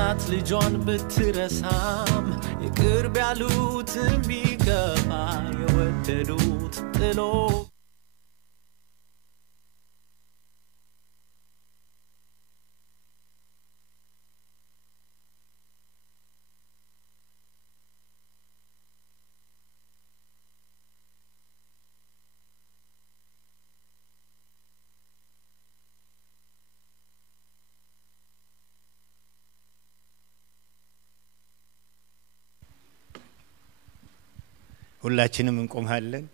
እናት ልጇን ብትረሳም ይቅርብ ያሉት ቢከፋ የወደዱት ጥሎ ሁላችንም እንቆማለን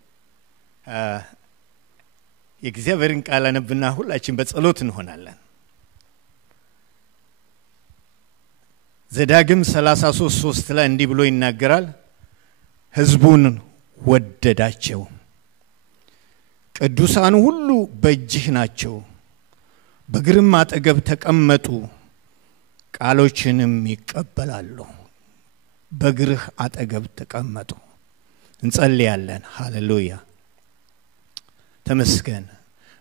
የእግዚአብሔርን ቃል አነብና ሁላችን በጸሎት እንሆናለን ዘዳግም 33:3 ላይ እንዲህ ብሎ ይናገራል ሕዝቡን ወደዳቸው ቅዱሳን ሁሉ በእጅህ ናቸው በግርም አጠገብ ተቀመጡ ቃሎችንም ይቀበላሉ በግርህ አጠገብ ተቀመጡ እንጸልያለን ሃሌሉያ ተመስገን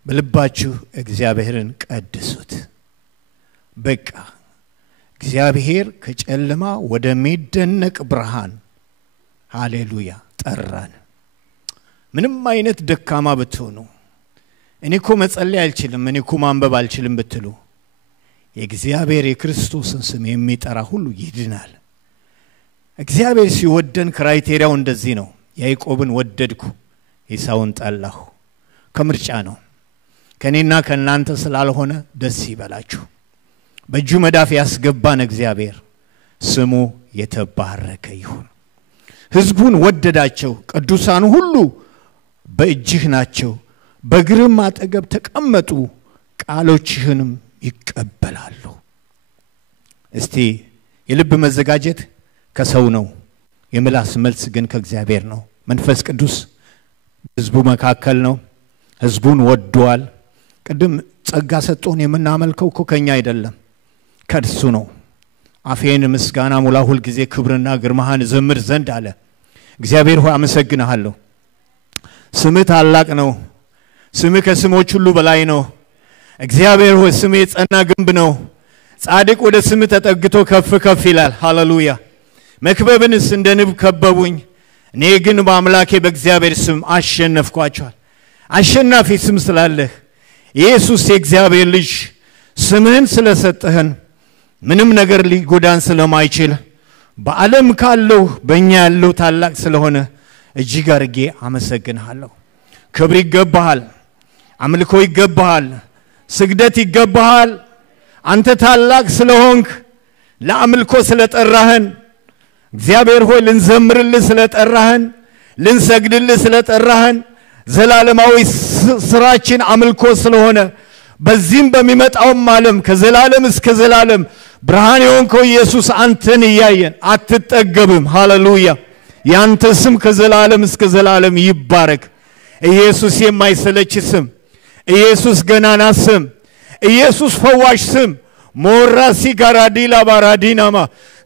በልባችሁ እግዚአብሔርን ቀድሱት በቃ እግዚአብሔር ከጨለማ ወደ ሚደነቅ ብርሃን ሃሌሉያ ጠራን ምንም አይነት ደካማ ብትሆኑ እኔኮ መጸለይ አልችልም እኔኮ ማንበብ አልችልም ብትሉ የእግዚአብሔር የክርስቶስን ስም የሚጠራ ሁሉ ይድናል እግዚአብሔር ሲወደን ክራይቴሪያው እንደዚህ ነው ያዕቆብን ወደድኩ ኢሳውን ጠላሁ ከምርጫ ነው ከኔና ከናንተ ስላልሆነ ደስ ይበላችሁ በእጁ መዳፍ ያስገባን እግዚአብሔር ስሙ የተባረከ ይሁን ሕዝቡን ወደዳቸው ቅዱሳን ሁሉ በእጅህ ናቸው በግርም አጠገብ ተቀመጡ ቃሎችህንም ይቀበላሉ እስቲ የልብ መዘጋጀት ከሰው ነው የምላስ መልስ ግን ከእግዚአብሔር ነው መንፈስ ቅዱስ ሕዝቡ መካከል ነው ሕዝቡን ወዷል ቅድም ጸጋ ሰጥቶን የምናመልከው ከኛ አይደለም ከርሱ ነው አፌን ምስጋና ሙላ ሁሉ ጊዜ ክብርና ግርማህን ዘምር ዘንድ አለ እግዚአብሔር ሆይ አመሰግናለሁ ስምህ ታላቅ ነው ስምህ ከስሞች ሁሉ በላይ ነው እግዚአብሔር ሆይ ስምህ የጸና ግንብ ነው ጻድቅ ወደ ስምህ ተጠግቶ ከፍ ከፍ ይላል ሃሌሉያ መክበብንስ እንደ ንብ ከበቡኝ እኔ ግን በአምላኬ በእግዚአብሔር ስም አሸነፍኳቸው አሸናፊ ስም ስላለህ ኢየሱስ የእግዚአብሔር ልጅ ስምህን ስለሰጠህን ምንም ነገር ሊጎዳን ስለማይችል በዓለም ካለው በእኛ ያለው ታላቅ ስለሆነ እጅግ አድርጌ አመሰግንሃለሁ ክብር ይገባሃል አምልኮ ይገባሃል ስግደት ይገባሃል አንተ ታላቅ ስለሆንክ ለአምልኮ ስለጠራህን እግዚአብሔር ሆይ ልንዘምርልህ ስለጠራህን ልንሰግድልህ ስለጠራህን ዘላለማዊ ስራችን አምልኮ ስለሆነ በዚህም በሚመጣውም ዓለም ከዘላለም እስከ ዘላለም ብርሃን የሆንከው ኢየሱስ አንተን ያየን አትጠገብም ሃሌሉያ ያንተ ስም ከዘላለም እስከ ዘላለም ይባረክ ኢየሱስ የማይሰለች ስም ኢየሱስ ገናና ስም ኢየሱስ ፈዋሽ ስም ሞራሲ ጋራዲላ ባራዲናማ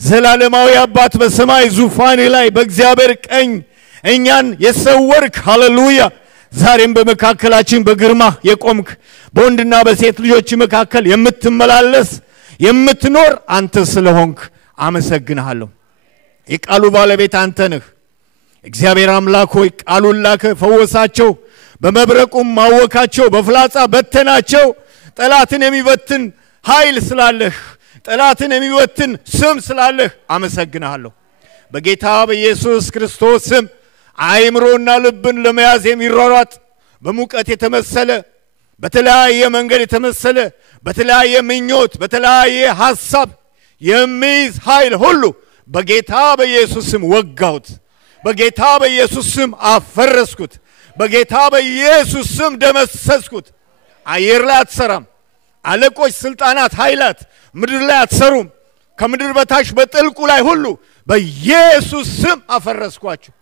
ዘላለማዊ አባት በሰማይ ዙፋን ላይ በእግዚአብሔር ቀኝ እኛን የሰወርክ ሃሌሉያ ዛሬም በመካከላችን በግርማ የቆምክ በወንድና በሴት ልጆች መካከል የምትመላለስ የምትኖር አንተ ስለሆንክ አመሰግንሃለሁ የቃሉ ባለቤት አንተ ነህ እግዚአብሔር አምላክ ሆይ ቃሉን ላከ ፈወሳቸው በመብረቁም ማወካቸው በፍላጻ በተናቸው ጠላትን የሚበትን ኃይል ስላለህ ጠላትን የሚበትን ስም ስላለህ አመሰግንሃለሁ በጌታ በኢየሱስ ክርስቶስ ስም አይምሮና ልብን ለመያዝ የሚሯሯጥ በሙቀት የተመሰለ በተለያየ መንገድ የተመሰለ በተለያየ ምኞት በተለያየ ሐሳብ የሚይዝ ኃይል ሁሉ በጌታ በኢየሱስ ስም ወጋሁት በጌታ በኢየሱስ ስም አፈረስኩት በጌታ በኢየሱስ ስም ደመሰስኩት አየር ላይ አትሰራም አለቆች ስልጣናት ኃይላት ምድር ላይ አትሰሩም ከምድር በታች በጥልቁ ላይ ሁሉ በኢየሱስ ስም አፈረስኳችሁ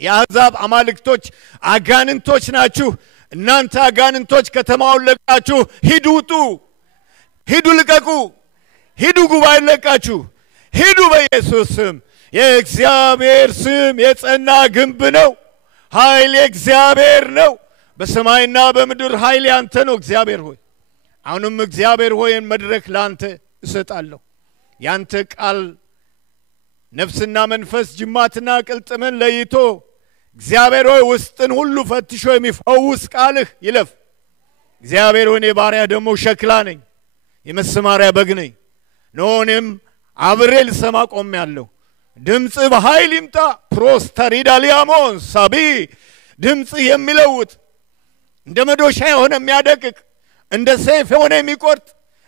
የአሕዛብ አማልክቶች አጋንንቶች ናችሁ እናንተ አጋንንቶች ከተማውን ለቃችሁ ሂዱጡ ሂዱ ልቀቁ ሂዱ ጉባኤ ለቃችሁ ሂዱ በኢየሱስ ስም የእግዚአብሔር ስም የጸና ግንብ ነው ኃይል የእግዚአብሔር ነው በሰማይና በምድር ኃይል ያንተ ነው እግዚአብሔር ሆይ አሁንም እግዚአብሔር ሆይን መድረክ ላንተ እሰጣለሁ ያንተ ቃል ነፍስና መንፈስ ጅማትና ቅልጥምን ለይቶ እግዚአብሔር ሆይ ውስጥን ሁሉ ፈትሾ የሚፈውስ ቃልህ ይለፍ። እግዚአብሔር ሆይ እኔ ባሪያ ደግሞ ሸክላ ነኝ፣ የመሰማሪያ በግ ነኝ። ኖንም አብሬ ልሰማ ቆሜያለሁ። ድምጽ በኃይል ይምጣ። ፕሮስተሪዳሊያሞን ሳቢ ድምጽ የሚለውጥ እንደ መዶሻ የሆነ የሚያደቅቅ እንደ ሰይፍ የሆነ የሚቆርጥ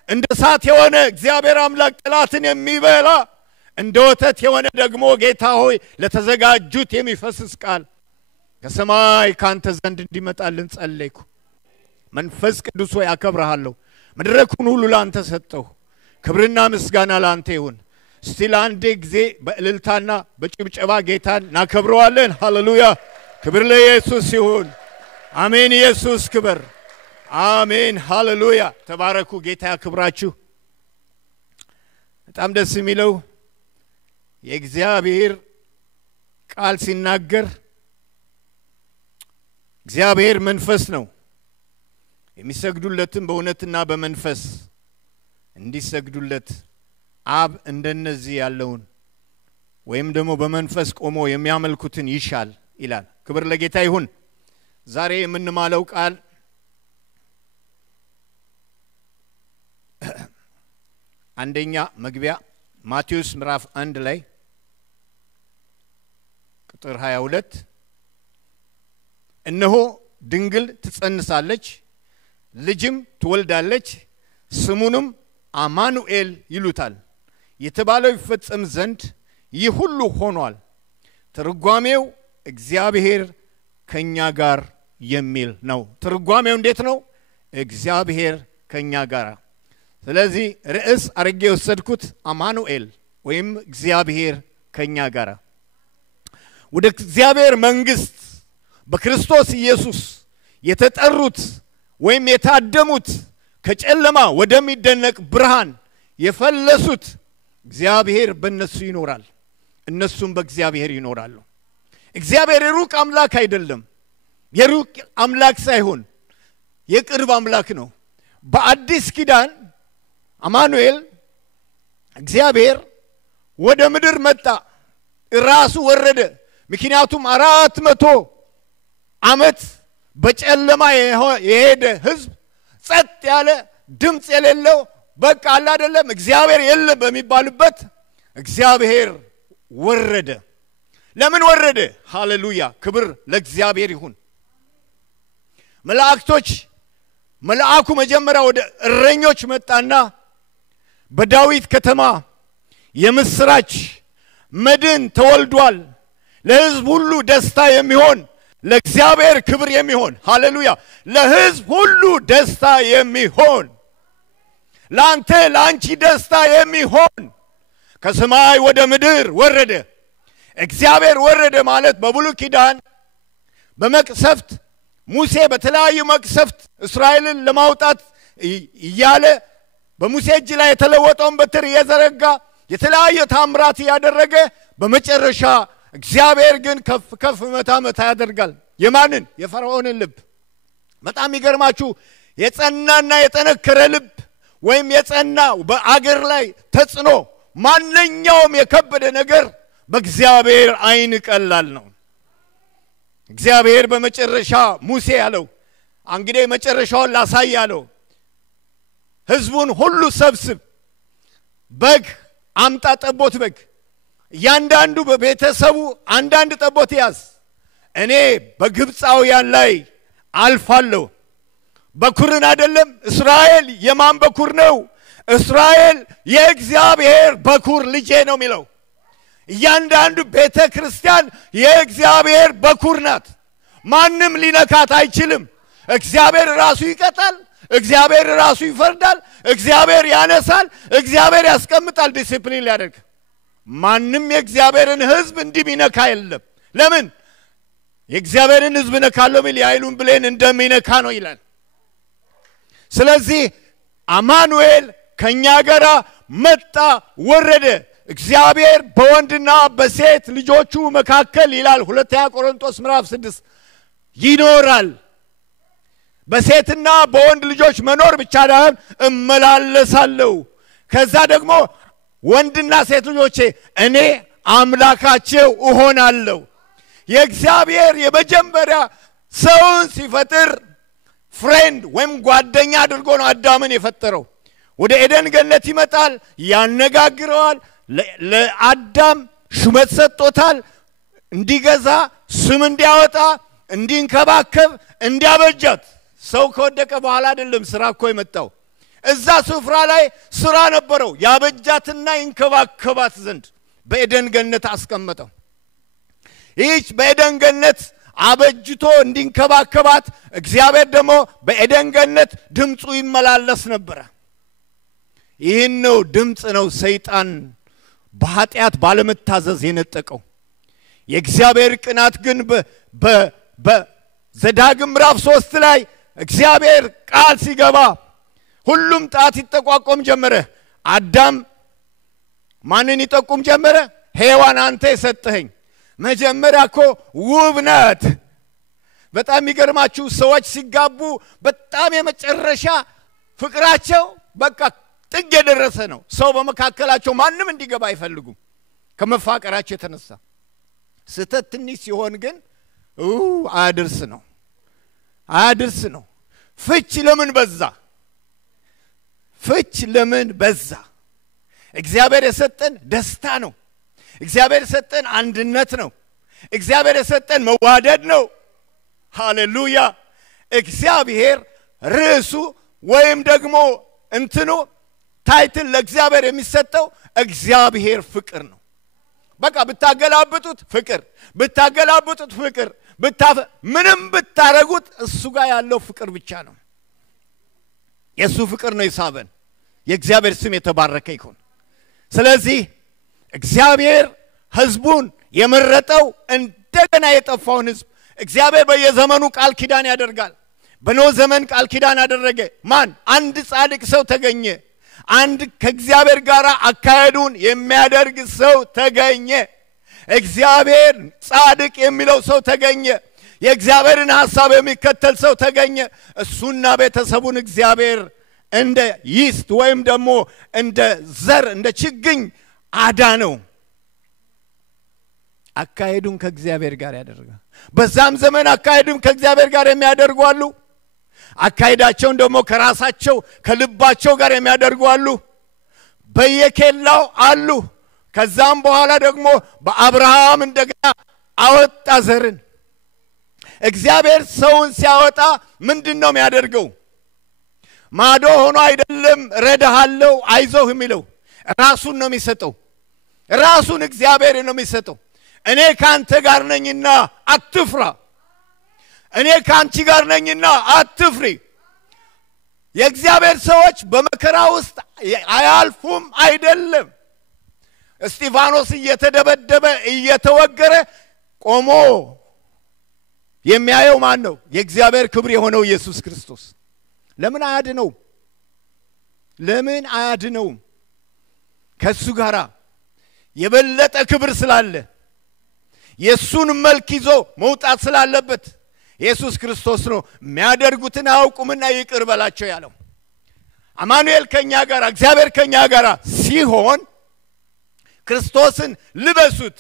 እንደ እሳት የሆነ እግዚአብሔር አምላክ ጠላትን የሚበላ እንደ ወተት የሆነ ደግሞ ጌታ ሆይ ለተዘጋጁት የሚፈስስ ቃል ከሰማይ ካንተ ዘንድ እንዲመጣልን ጸለይኩ። መንፈስ ቅዱስ ሆይ አከብርሃለሁ። መድረኩን ሁሉ ላንተ ሰጠሁ። ክብርና ምስጋና ላንተ ይሁን። እስቲ ለአንድ ጊዜ በእልልታና በጭብጨባ ጌታን እናከብረዋለን። ሃሌሉያ! ክብር ለኢየሱስ ይሁን። አሜን። ኢየሱስ ክብር። አሜን። ሃሌሉያ! ተባረኩ። ጌታ ያክብራችሁ። በጣም ደስ የሚለው የእግዚአብሔር ቃል ሲናገር እግዚአብሔር መንፈስ ነው፣ የሚሰግዱለትም በእውነትና በመንፈስ እንዲሰግዱለት አብ እንደነዚህ ያለውን ወይም ደግሞ በመንፈስ ቆሞ የሚያመልኩትን ይሻል ይላል። ክብር ለጌታ ይሁን። ዛሬ የምንማለው ቃል አንደኛ መግቢያ ማቴዎስ ምዕራፍ 1 ላይ ቁጥር 22 እነሆ ድንግል ትጸንሳለች ልጅም ትወልዳለች ስሙንም አማኑኤል ይሉታል የተባለው ይፈጸም ዘንድ ይህ ሁሉ ሆኗል። ትርጓሜው እግዚአብሔር ከኛ ጋር የሚል ነው። ትርጓሜው እንዴት ነው? እግዚአብሔር ከኛ ጋር። ስለዚህ ርዕስ አርጌ ወሰድኩት አማኑኤል ወይም እግዚአብሔር ከኛ ጋር። ወደ እግዚአብሔር መንግስት በክርስቶስ ኢየሱስ የተጠሩት ወይም የታደሙት ከጨለማ ወደሚደነቅ ብርሃን የፈለሱት እግዚአብሔር በእነሱ ይኖራል፣ እነሱም በእግዚአብሔር ይኖራሉ። እግዚአብሔር የሩቅ አምላክ አይደለም። የሩቅ አምላክ ሳይሆን የቅርብ አምላክ ነው። በአዲስ ኪዳን አማኑኤል እግዚአብሔር ወደ ምድር መጣ፣ ራሱ ወረደ። ምክንያቱም 400 ዓመት በጨለማ የሄደ ህዝብ ጸጥ ያለ ድምጽ የሌለው በቃ አለ አይደለም እግዚአብሔር የለም በሚባልበት እግዚአብሔር ወረደ። ለምን ወረደ? ሃሌሉያ! ክብር ለእግዚአብሔር ይሁን። መልአኩ መጀመሪያ ወደ እረኞች መጣና በዳዊት ከተማ የምስራች መድን ተወልዷል፣ ለህዝብ ሁሉ ደስታ የሚሆን ለእግዚአብሔር ክብር የሚሆን ሃሌሉያ! ለህዝብ ሁሉ ደስታ የሚሆን ላንተ ላንቺ ደስታ የሚሆን ከሰማይ ወደ ምድር ወረደ። እግዚአብሔር ወረደ ማለት በብሉይ ኪዳን በመቅሰፍት ሙሴ በተለያዩ መቅሰፍት እስራኤልን ለማውጣት እያለ በሙሴ እጅ ላይ የተለወጠውን በትር እየዘረጋ የተለያዩ ታምራት ያደረገ በመጨረሻ እግዚአብሔር ግን ከፍ መታ ያደርጋል። የማንን? የፈርዖንን ልብ። በጣም ይገርማችሁ የጸናና የጠነከረ ልብ ወይም የጸና በአገር ላይ ተጽኖ ማንኛውም የከበደ ነገር በእግዚአብሔር አይን ቀላል ነው። እግዚአብሔር በመጨረሻ ሙሴ ያለው እንግዲህ መጨረሻውን ላሳይ ያለው ህዝቡን ሁሉ ሰብስብ፣ በግ አምጣ፣ ጠቦት በግ ያንዳንዱ በቤተሰቡ አንዳንድ ጠቦት ያዝ፣ እኔ በግብፃውያን ላይ አልፋለሁ። በኩርን አይደለም እስራኤል የማን በኩር ነው? እስራኤል የእግዚአብሔር በኩር ልጄ ነው የሚለው። ያንዳንዱ ቤተክርስቲያን የእግዚአብሔር በኩር ናት። ማንም ሊነካት አይችልም። እግዚአብሔር ራሱ ይቀጣል፣ እግዚአብሔር ራሱ ይፈርዳል፣ እግዚአብሔር ያነሳል፣ እግዚአብሔር ያስቀምጣል ዲሲፕሊን ሊያደርግ። ማንም የእግዚአብሔርን ህዝብ እንዲሚነካ የለም። ለምን? የእግዚአብሔርን ህዝብ ነካለው ቢል ያይሉን ብለን እንደሚነካ ነው ይላል። ስለዚህ አማኑኤል ከኛ ጋር መጣ፣ ወረደ። እግዚአብሔር በወንድና በሴት ልጆቹ መካከል ይላል 2 ቆሮንቶስ ምዕራፍ 6 ይኖራል። በሴትና በወንድ ልጆች መኖር ብቻ አይደለም እመላለሳለሁ። ከዛ ደግሞ ወንድና ሴት ልጆቼ እኔ አምላካቸው እሆናለሁ። የእግዚአብሔር የመጀመሪያ ሰውን ሲፈጥር ፍሬንድ ወይም ጓደኛ አድርጎ ነው አዳምን የፈጠረው። ወደ ኤደን ገነት ይመጣል፣ ያነጋግረዋል። ለአዳም ሹመት ሰጥቶታል፣ እንዲገዛ፣ ስም እንዲያወጣ፣ እንዲንከባከብ፣ እንዲያበጃት። ሰው ከወደቀ በኋላ አይደለም ስራ እኮ የመጣው። እዛ ስፍራ ላይ ስራ ነበረው፣ ያበጃትና ይንከባከባት ዘንድ በኤደን ገነት አስቀመጠው። ይህች በኤደን ገነት አበጅቶ እንዲንከባከባት እግዚአብሔር ደግሞ በኤደን ገነት ድምፁ ይመላለስ ነበር። ይህን ነው ድምፅ ነው ሰይጣን በኃጢአት ባለመታዘዝ የነጠቀው። የእግዚአብሔር ቅናት ግን በዘዳግም ምዕራፍ 3 ላይ እግዚአብሔር ቃል ሲገባ ሁሉም ጣት ይጠቋቆም ጀመረ። አዳም ማንን ይጠቁም ጀመረ? ሔዋን አንተ የሰጠኸኝ መጀመሪያ እኮ ውብ ናት። በጣም የሚገርማችሁ ሰዎች ሲጋቡ በጣም የመጨረሻ ፍቅራቸው በቃ ጥግ የደረሰ ነው። ሰው በመካከላቸው ማንም እንዲገባ አይፈልጉም ከመፋቀራቸው የተነሳ። ስተት ትንሽ ሲሆን ግን አያድርስ ነው። ፍች ለምን በዛ? ፍች ለምን በዛ? እግዚአብሔር የሰጠን ደስታ ነው። እግዚአብሔር የሰጠን አንድነት ነው። እግዚአብሔር የሰጠን መዋደድ ነው። ሃሌሉያ! እግዚአብሔር ርዕሱ ወይም ደግሞ እንትኑ ታይትል ለእግዚአብሔር የሚሰጠው እግዚአብሔር ፍቅር ነው። በቃ ብታገላብጡት ፍቅር፣ ብታገላብጡት ፍቅር፣ ምንም ብታረጉት እሱ ጋር ያለው ፍቅር ብቻ ነው። የሱ ፍቅር ነው ይሳበን። የእግዚአብሔር ስም የተባረከ ይሁን። ስለዚህ እግዚአብሔር ህዝቡን የመረጠው እንደገና የጠፋውን ህዝብ እግዚአብሔር በየዘመኑ ቃል ኪዳን ያደርጋል። በኖህ ዘመን ቃል ኪዳን አደረገ። ማን? አንድ ጻድቅ ሰው ተገኘ። አንድ ከእግዚአብሔር ጋር አካሄዱን የሚያደርግ ሰው ተገኘ። እግዚአብሔር ጻድቅ የሚለው ሰው ተገኘ። የእግዚአብሔርን ሐሳብ የሚከተል ሰው ተገኘ። እሱና ቤተሰቡን እግዚአብሔር እንደ ይስት ወይም ደግሞ እንደ ዘር እንደ ችግኝ አዳነው። አካሄዱን ከእግዚአብሔር ጋር ያደርጋል። በዛም ዘመን አካሄዱን ከእግዚአብሔር ጋር የሚያደርጉ አሉ። አካሄዳቸውን ደግሞ ከራሳቸው ከልባቸው ጋር የሚያደርጉ አሉ። በየኬላው አሉ። ከዛም በኋላ ደግሞ በአብርሃም እንደገና አወጣ ዘርን። እግዚአብሔር ሰውን ሲያወጣ ምንድነው የሚያደርገው? ማዶ ሆኖ አይደለም ረዳሃለው አይዞህ የሚለው፣ ራሱን ነው የሚሰጠው። ራሱን እግዚአብሔር ነው የሚሰጠው። እኔ ካንተ ጋር ነኝና አትፍራ፣ እኔ ካንቺ ጋር ነኝና አትፍሪ። የእግዚአብሔር ሰዎች በመከራ ውስጥ አያልፉም አይደለም። እስጢፋኖስ እየተደበደበ እየተወገረ ቆሞ የሚያየው ማን ነው? የእግዚአብሔር ክብር የሆነው ኢየሱስ ክርስቶስ። ለምን አያድነው? ለምን አያድነው? ከሱ ጋራ የበለጠ ክብር ስላለ የሱን መልክ ይዞ መውጣት ስላለበት ኢየሱስ ክርስቶስ ነው የሚያደርጉትን አያውቁምና ይቅር በላቸው ያለው። አማኑኤል ከኛ ጋር እግዚአብሔር ከኛ ጋር ሲሆን ክርስቶስን ልበሱት።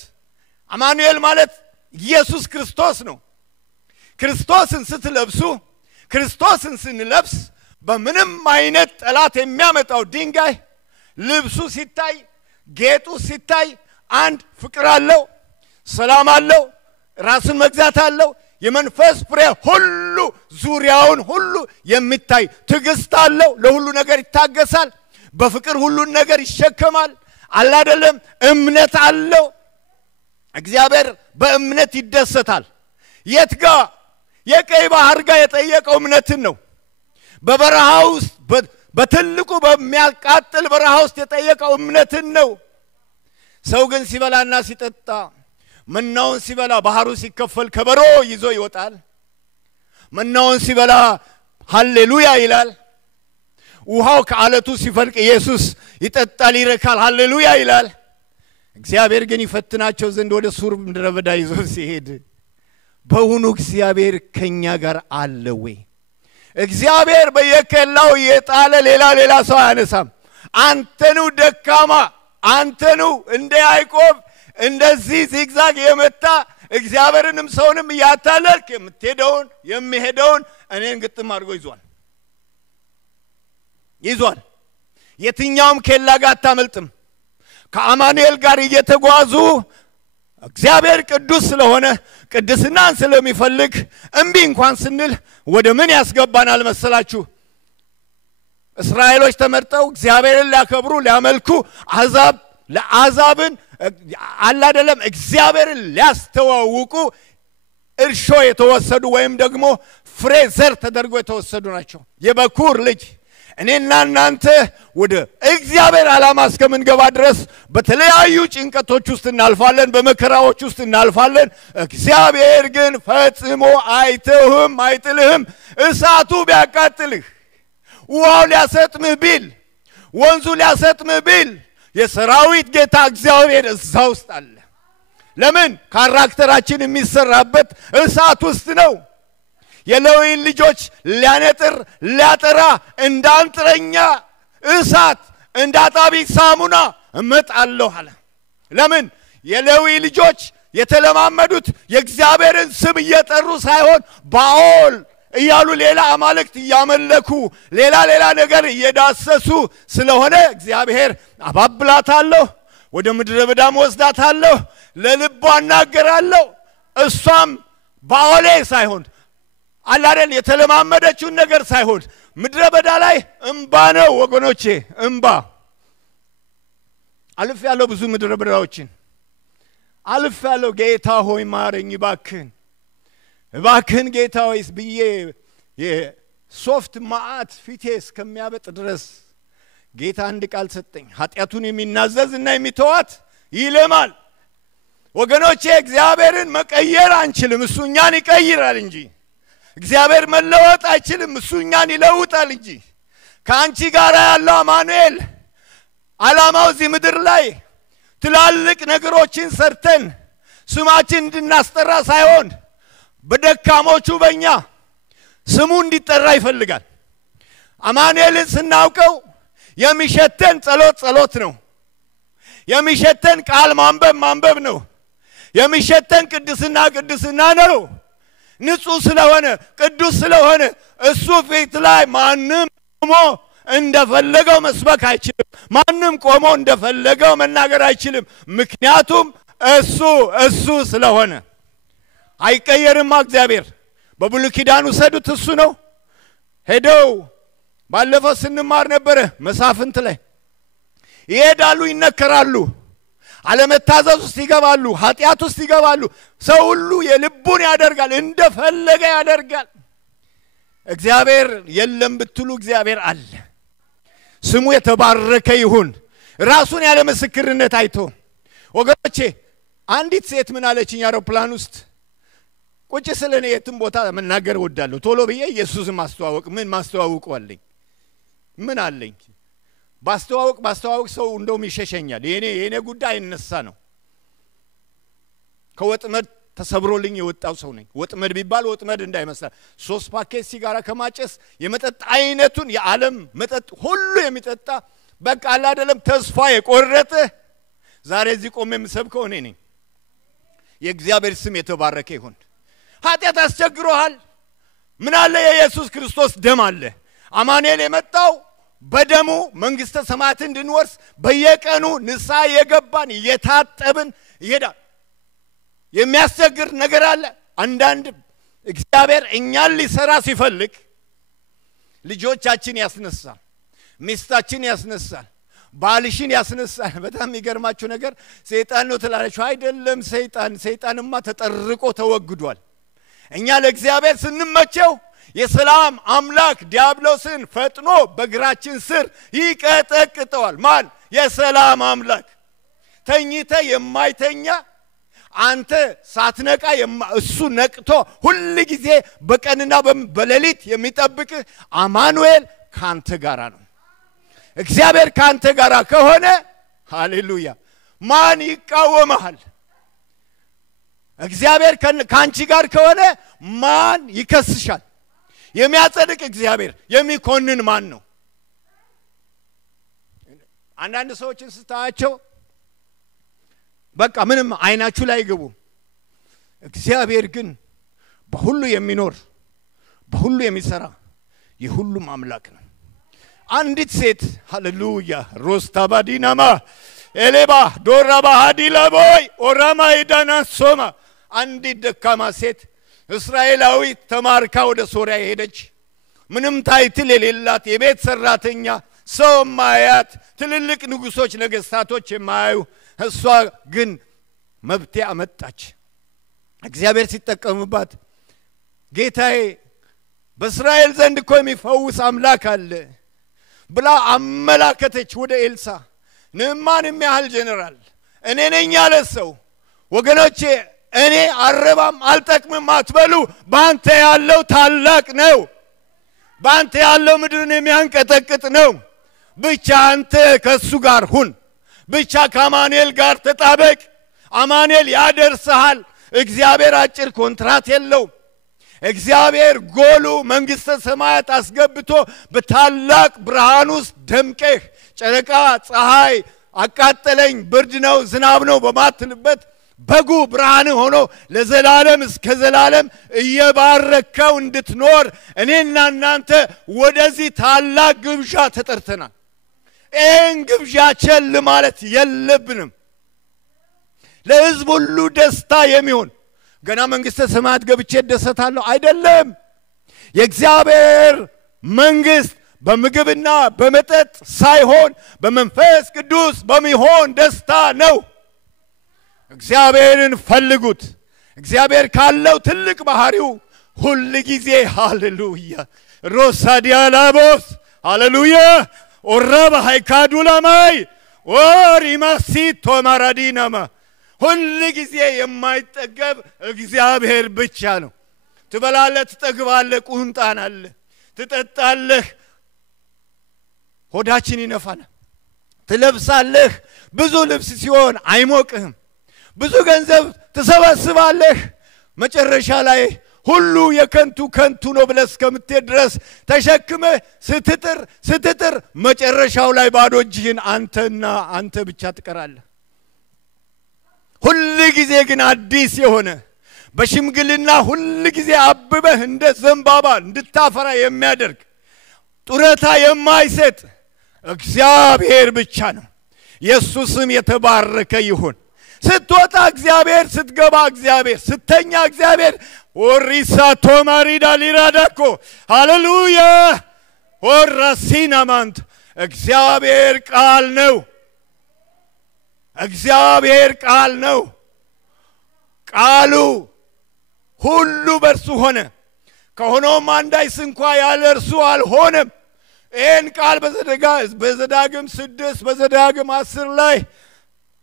አማኑኤል ማለት ኢየሱስ ክርስቶስ ነው። ክርስቶስን ስትለብሱ፣ ክርስቶስን ስንለብስ በምንም አይነት ጠላት የሚያመጣው ድንጋይ ልብሱ ሲታይ፣ ጌጡ ሲታይ አንድ ፍቅር አለው፣ ሰላም አለው፣ ራስን መግዛት አለው። የመንፈስ ፍሬ ሁሉ ዙሪያውን ሁሉ የሚታይ ትዕግስት አለው። ለሁሉ ነገር ይታገሳል። በፍቅር ሁሉን ነገር ይሸከማል። አይደለም እምነት አለው። እግዚአብሔር በእምነት ይደሰታል። የት ጋር? የቀይ ባህር ጋር የጠየቀው እምነትን ነው። በበረሃ ውስጥ በትልቁ በሚያቃጥል በረሃ ውስጥ የጠየቀው እምነትን ነው። ሰው ግን ሲበላና ሲጠጣ መናውን ሲበላ ባህሩ ሲከፈል ከበሮ ይዞ ይወጣል። መናውን ሲበላ ሃሌሉያ ይላል። ውሃው ከአለቱ ሲፈልቅ ኢየሱስ ይጠጣል፣ ይረካል፣ ሃሌሉያ ይላል። እግዚአብሔር ግን ይፈትናቸው ዘንድ ወደ ሱር ምድረ በዳ ይዞ ሲሄድ በእውኑ እግዚአብሔር ከኛ ጋር አለ ወይ? እግዚአብሔር በየኬላው የጣለ ሌላ ሰው አያነሳም። አንተኑ ደካማ አንተኑ እንደ ያዕቆብ እንደዚህ ዚግዛግ የመታ እግዚአብሔርንም ሰውንም ያታለልክ የምትሄደውን የሚሄደውን እኔን ግጥም አድርጎ ይዟል የትኛውም ኬላ ጋር አታመልጥም ከአማኑኤል ጋር እየተጓዙ እግዚአብሔር ቅዱስ ስለሆነ ቅድስናን ስለሚፈልግ እንቢ እንኳን ስንል ወደ ምን ያስገባናል መሰላችሁ እስራኤሎች ተመርጠው እግዚአብሔርን ሊያከብሩ ሊያመልኩ ለአሕዛብን አላደለም እግዚአብሔርን ሊያስተዋውቁ እርሾ የተወሰዱ ወይም ደግሞ ፍሬ ዘር ተደርጎ የተወሰዱ ናቸው የበኩር ልጅ እኔና እናንተ ወደ እግዚአብሔር ዓላማ እስከምንገባ ድረስ በተለያዩ ጭንቀቶች ውስጥ እናልፋለን በመከራዎች ውስጥ እናልፋለን እግዚአብሔር ግን ፈጽሞ አይተውህም አይጥልህም እሳቱ ቢያቃጥልህ ውሃው ሊያሰጥምህ ቢል ወንዙ ሊያሰጥምህ ቢል የሰራዊት ጌታ እግዚአብሔር እዛ ውስጥ አለ ለምን ካራክተራችን የሚሰራበት እሳት ውስጥ ነው የሌዊን ልጆች ሊያነጥር ሊያጠራ እንዳንጥረኛ እሳት እንዳጣቢ ሳሙና እመጣለሁ አለ ለምን የሌዊ ልጆች የተለማመዱት የእግዚአብሔርን ስም እየጠሩ ሳይሆን ባኦል እያሉ ሌላ አማልክት ያመለኩ ሌላ ነገር እየዳሰሱ ስለሆነ እግዚአብሔር አባብላታለሁ ወደ ምድረ በዳም ወስዳታለሁ ለልቧ እናገራለሁ እሷም ባኦሌ ሳይሆን አላደል የተለማመደችውን ነገር ሳይሆን ምድረ በዳ ላይ እንባ ነው ወገኖቼ እንባ አልፍ ያለው ብዙ ምድረ በዳዎችን አልፍ ያለው ጌታ ሆይ ማረኝ እባክህን ጌታ ሆይስ ብዬ የሶፍት ማአት ፊቴ እስከሚያበጥ ድረስ ጌታ አንድ ቃል ሰጠኝ ኃጢያቱን የሚናዘዝና የሚተዋት ይለማል ወገኖቼ እግዚአብሔርን መቀየር አንችልም እሱ እኛን ይቀይራል እንጂ እግዚአብሔር መለወጥ አይችልም እሱ እኛን ይለውጣል እንጂ ካንቺ ጋር ያለው አማኑኤል ዓላማው እዚህ ምድር ላይ ትላልቅ ነገሮችን ሰርተን ስማችን እንድናስጠራ ሳይሆን በደካሞቹ በእኛ ስሙ እንዲጠራ ይፈልጋል አማኑኤልን ስናውቀው የሚሸተን ጸሎት ነው የሚሸተን ቃል ማንበብ ነው የሚሸተን ቅድስና ነው ንጹህ ስለሆነ ቅዱስ ስለሆነ እሱ ፊት ላይ ማንም ቆሞ እንደፈለገው መስበክ አይችልም ማንም ቆሞ እንደፈለገው መናገር አይችልም ምክንያቱም እሱ ስለሆነ አይቀየርም እግዚአብሔር በብሉይ ኪዳን ወሰዱት እሱ ነው ሄደው ባለፈው ስንማር ነበር መሳፍንት ላይ ይሄዳሉ ይነከራሉ አለመታዘዝ ውስጥ ይገባሉ ኃጢያት ውስጥ ይገባሉ ሰው ሁሉ የልቡን ያደርጋል እንደፈለገ ያደርጋል እግዚአብሔር የለም ብትሉ እግዚአብሔር አለ ስሙ የተባረከ ይሁን ራሱን ያለ ምስክርነት አይቶ ወገኖቼ አንዲት ሴት ምን አለችኝ አውሮፕላን ውስጥ ቁጭ ስለኔ የትም ቦታ መናገር ወዳለሁ ቶሎ ብዬ ኢየሱስን ማስተዋወቅ ምን ማስተዋወቀዋለኝ ምን አለኝ ባስተዋወቅ ሰው እንደውም ይሸሸኛል የኔ ጉዳይ እነሳ ነው ከወጥመድ ተሰብሮልኝ የወጣው ሰው ነኝ ወጥመድ ቢባል ወጥመድ እንዳይመስላ 3 ፓኬት ሲጋራ ከማጨስ የመጠጥ አይነቱን የዓለም መጠጥ ሁሉ የሚጠጣ በቃ አይደለም ተስፋ የቆረጠ ዛሬ እዚህ ቆሜ የምሰብከው እኔ ነኝ የእግዚአብሔር ስም የተባረከ ይሁን ኃጢያት አስቸግሮሃል ምን አለ የኢየሱስ ክርስቶስ ደም አለ አማኑኤል የመጣው በደሙ መንግስተ ሰማያት እንድንወርስ በየቀኑ ንስሐ የገባን የታጠብን ይሄዳል የሚያስቸግር ነገር አለ አንዳንድ እግዚአብሔር እኛን ሊሰራ ሲፈልግ ልጆቻችን ያስነሳል ሚስታችን ያስነሳል ባልሽን ያስነሳል በጣም የሚገርማችሁ ነገር ሰይጣን ነው ትላለችው አይደለም ሰይጣንማ ተጠርቆ ተወግዷል እኛ ለእግዚአብሔር ስንመቸው የሰላም አምላክ ዲያብሎስን ፈጥኖ በግራችን ስር ይቀጠቅጠዋል ማን የሰላም አምላክ ተኝተ የማይተኛ አንተ ሳትነቃ እሱ ነቅቶ ሁሉ ጊዜ በቀንና በሌሊት የሚጠብቅ አማኑኤል ካንተ ጋራ ነው እግዚአብሔር ካንተ ጋራ ከሆነ ሃሌሉያ ማን ይቃወማል እግዚአብሔር ካንቺ ጋር ከሆነ ማን ይከስሻል የሚያጸድቅ እግዚአብሔር የሚኮንን ማን ነው አንዳንድ ሰዎችን ስታያቸው በቃ ምንም አይናችሁ ላይ ይገቡ እግዚአብሔር ግን በሁሉ የሚኖር በሁሉ የሚሰራ የሁሉም አምላክ ነው አንዲት ሴት ሃሌሉያ ሮስታባዲናማ ኤሌባ ዶራባ ሃዲላቦይ ኦራማይዳና ሶማ አንዲት ደካማ ሴት እስራኤላዊ ተማርካ ወደ ሶሪያ ሄደች ምንም ታይትል የሌላት የቤት ሰራተኛ ሰው ማያት ትልልቅ ንጉሶች ነገስታቶች የማያዩ እሷ ግን መብቴ አመጣች እግዚአብሔር ሲጠቀምባት ጌታዬ በእስራኤል ዘንድ እኮ የሚፈውስ አምላክ አለ ብላ አመላከተች ወደ ኤልሳ ንዕማን የሚያህል ጀነራል እኔ ነኝ ያለ ሰው ወገኖቼ እኔ አረባም አልጠቅምም አትበሉ ባንተ ያለው ታላቅ ነው ባንተ ያለው ምድርን የሚያንቀጠቅጥ ነው ብቻ አንተ ከሱ ጋር ሁን ብቻ ከአማኑኤል ጋር ተጣበቅ አማኑኤል ያደርሰሃል እግዚአብሔር አጭር ኮንትራት የለው እግዚአብሔር ጎሉ መንግስተ ሰማያት አስገብቶ በታላቅ ብርሃን ውስጥ ደምቀህ ጨረቃ ፀሐይ አቃጠለኝ ብርድ ነው ዝናብ ነው በማትልበት በጉ ብርሃን ሆኖ ለዘላለም እስከ ዘላለም እየባረከው እንድትኖር እኔና እናንተ ወደዚህ ታላቅ ግብዣ ተጠርተናል ይህን ግብዣ ቸል ማለት የለብንም ለሕዝብ ሁሉ ደስታ የሚሆን ገና መንግስተ ሰማያት ገብቼ ደሰታለሁ አይደለም የእግዚአብሔር መንግስት በምግብና በመጠጥ ሳይሆን በመንፈስ ቅዱስ በሚሆን ደስታ ነው እግዚአብሔርን ፈልጉት እግዚአብሔር ካለው ትልቅ ባህሪው ሁሉ ጊዜ ሃሌሉያ ሮሳዲያላቦስ ሃሌሉያ ኦራባ ሃይካዱላማይ ኦሪማሲቶ ማራዲናማ ሁሉ ጊዜ የማይጠገብ እግዚአብሔር ብቻ ነው ትበላለህ ትጠግባለህ ቁንጣናለህ ትጠጣለህ ሆዳችን ይነፋል ትለብሳለህ ብዙ ልብስ ሲሆን አይሞቅህም ብዙ ገንዘብ ተሰበስባለህ መጨረሻ ላይ ሁሉ የከንቱ ከንቱ ነው ብለህ እስከምትሄድ ድረስ ተሸክመህ ስትጥር መጨረሻው ላይ ባዶ እጅህን አንተ ብቻ ትቀራለህ ሁሉ ጊዜ ግን አዲስ የሆነ በሽምግልና ሁሉ ጊዜ አብበህ እንደ ዘንባባ እንድታፈራ የሚያደርግ ጡረታ የማይሰጥ እግዚአብሔር ብቻ ነው ኢየሱስም የተባረከ ይሁን ስትወጣ እግዚአብሔር ስትገባ እግዚአብሔር ስተኛ እግዚአብሔር ኦሪሳቶ ማሪዳ ሊራዳኮ ሃሌሉያ ኦራሲናማንት እግዚአብሔር ቃል ነው እግዚአብሔር ቃል ነው ቃሉ ሁሉ በርሱ ሆነ ከሆነም አንዳይስ እንኳን ያለ እርሱ አልሆነም ይህን ቃል በዘዳግም 6 በዘዳግም 10 ላይ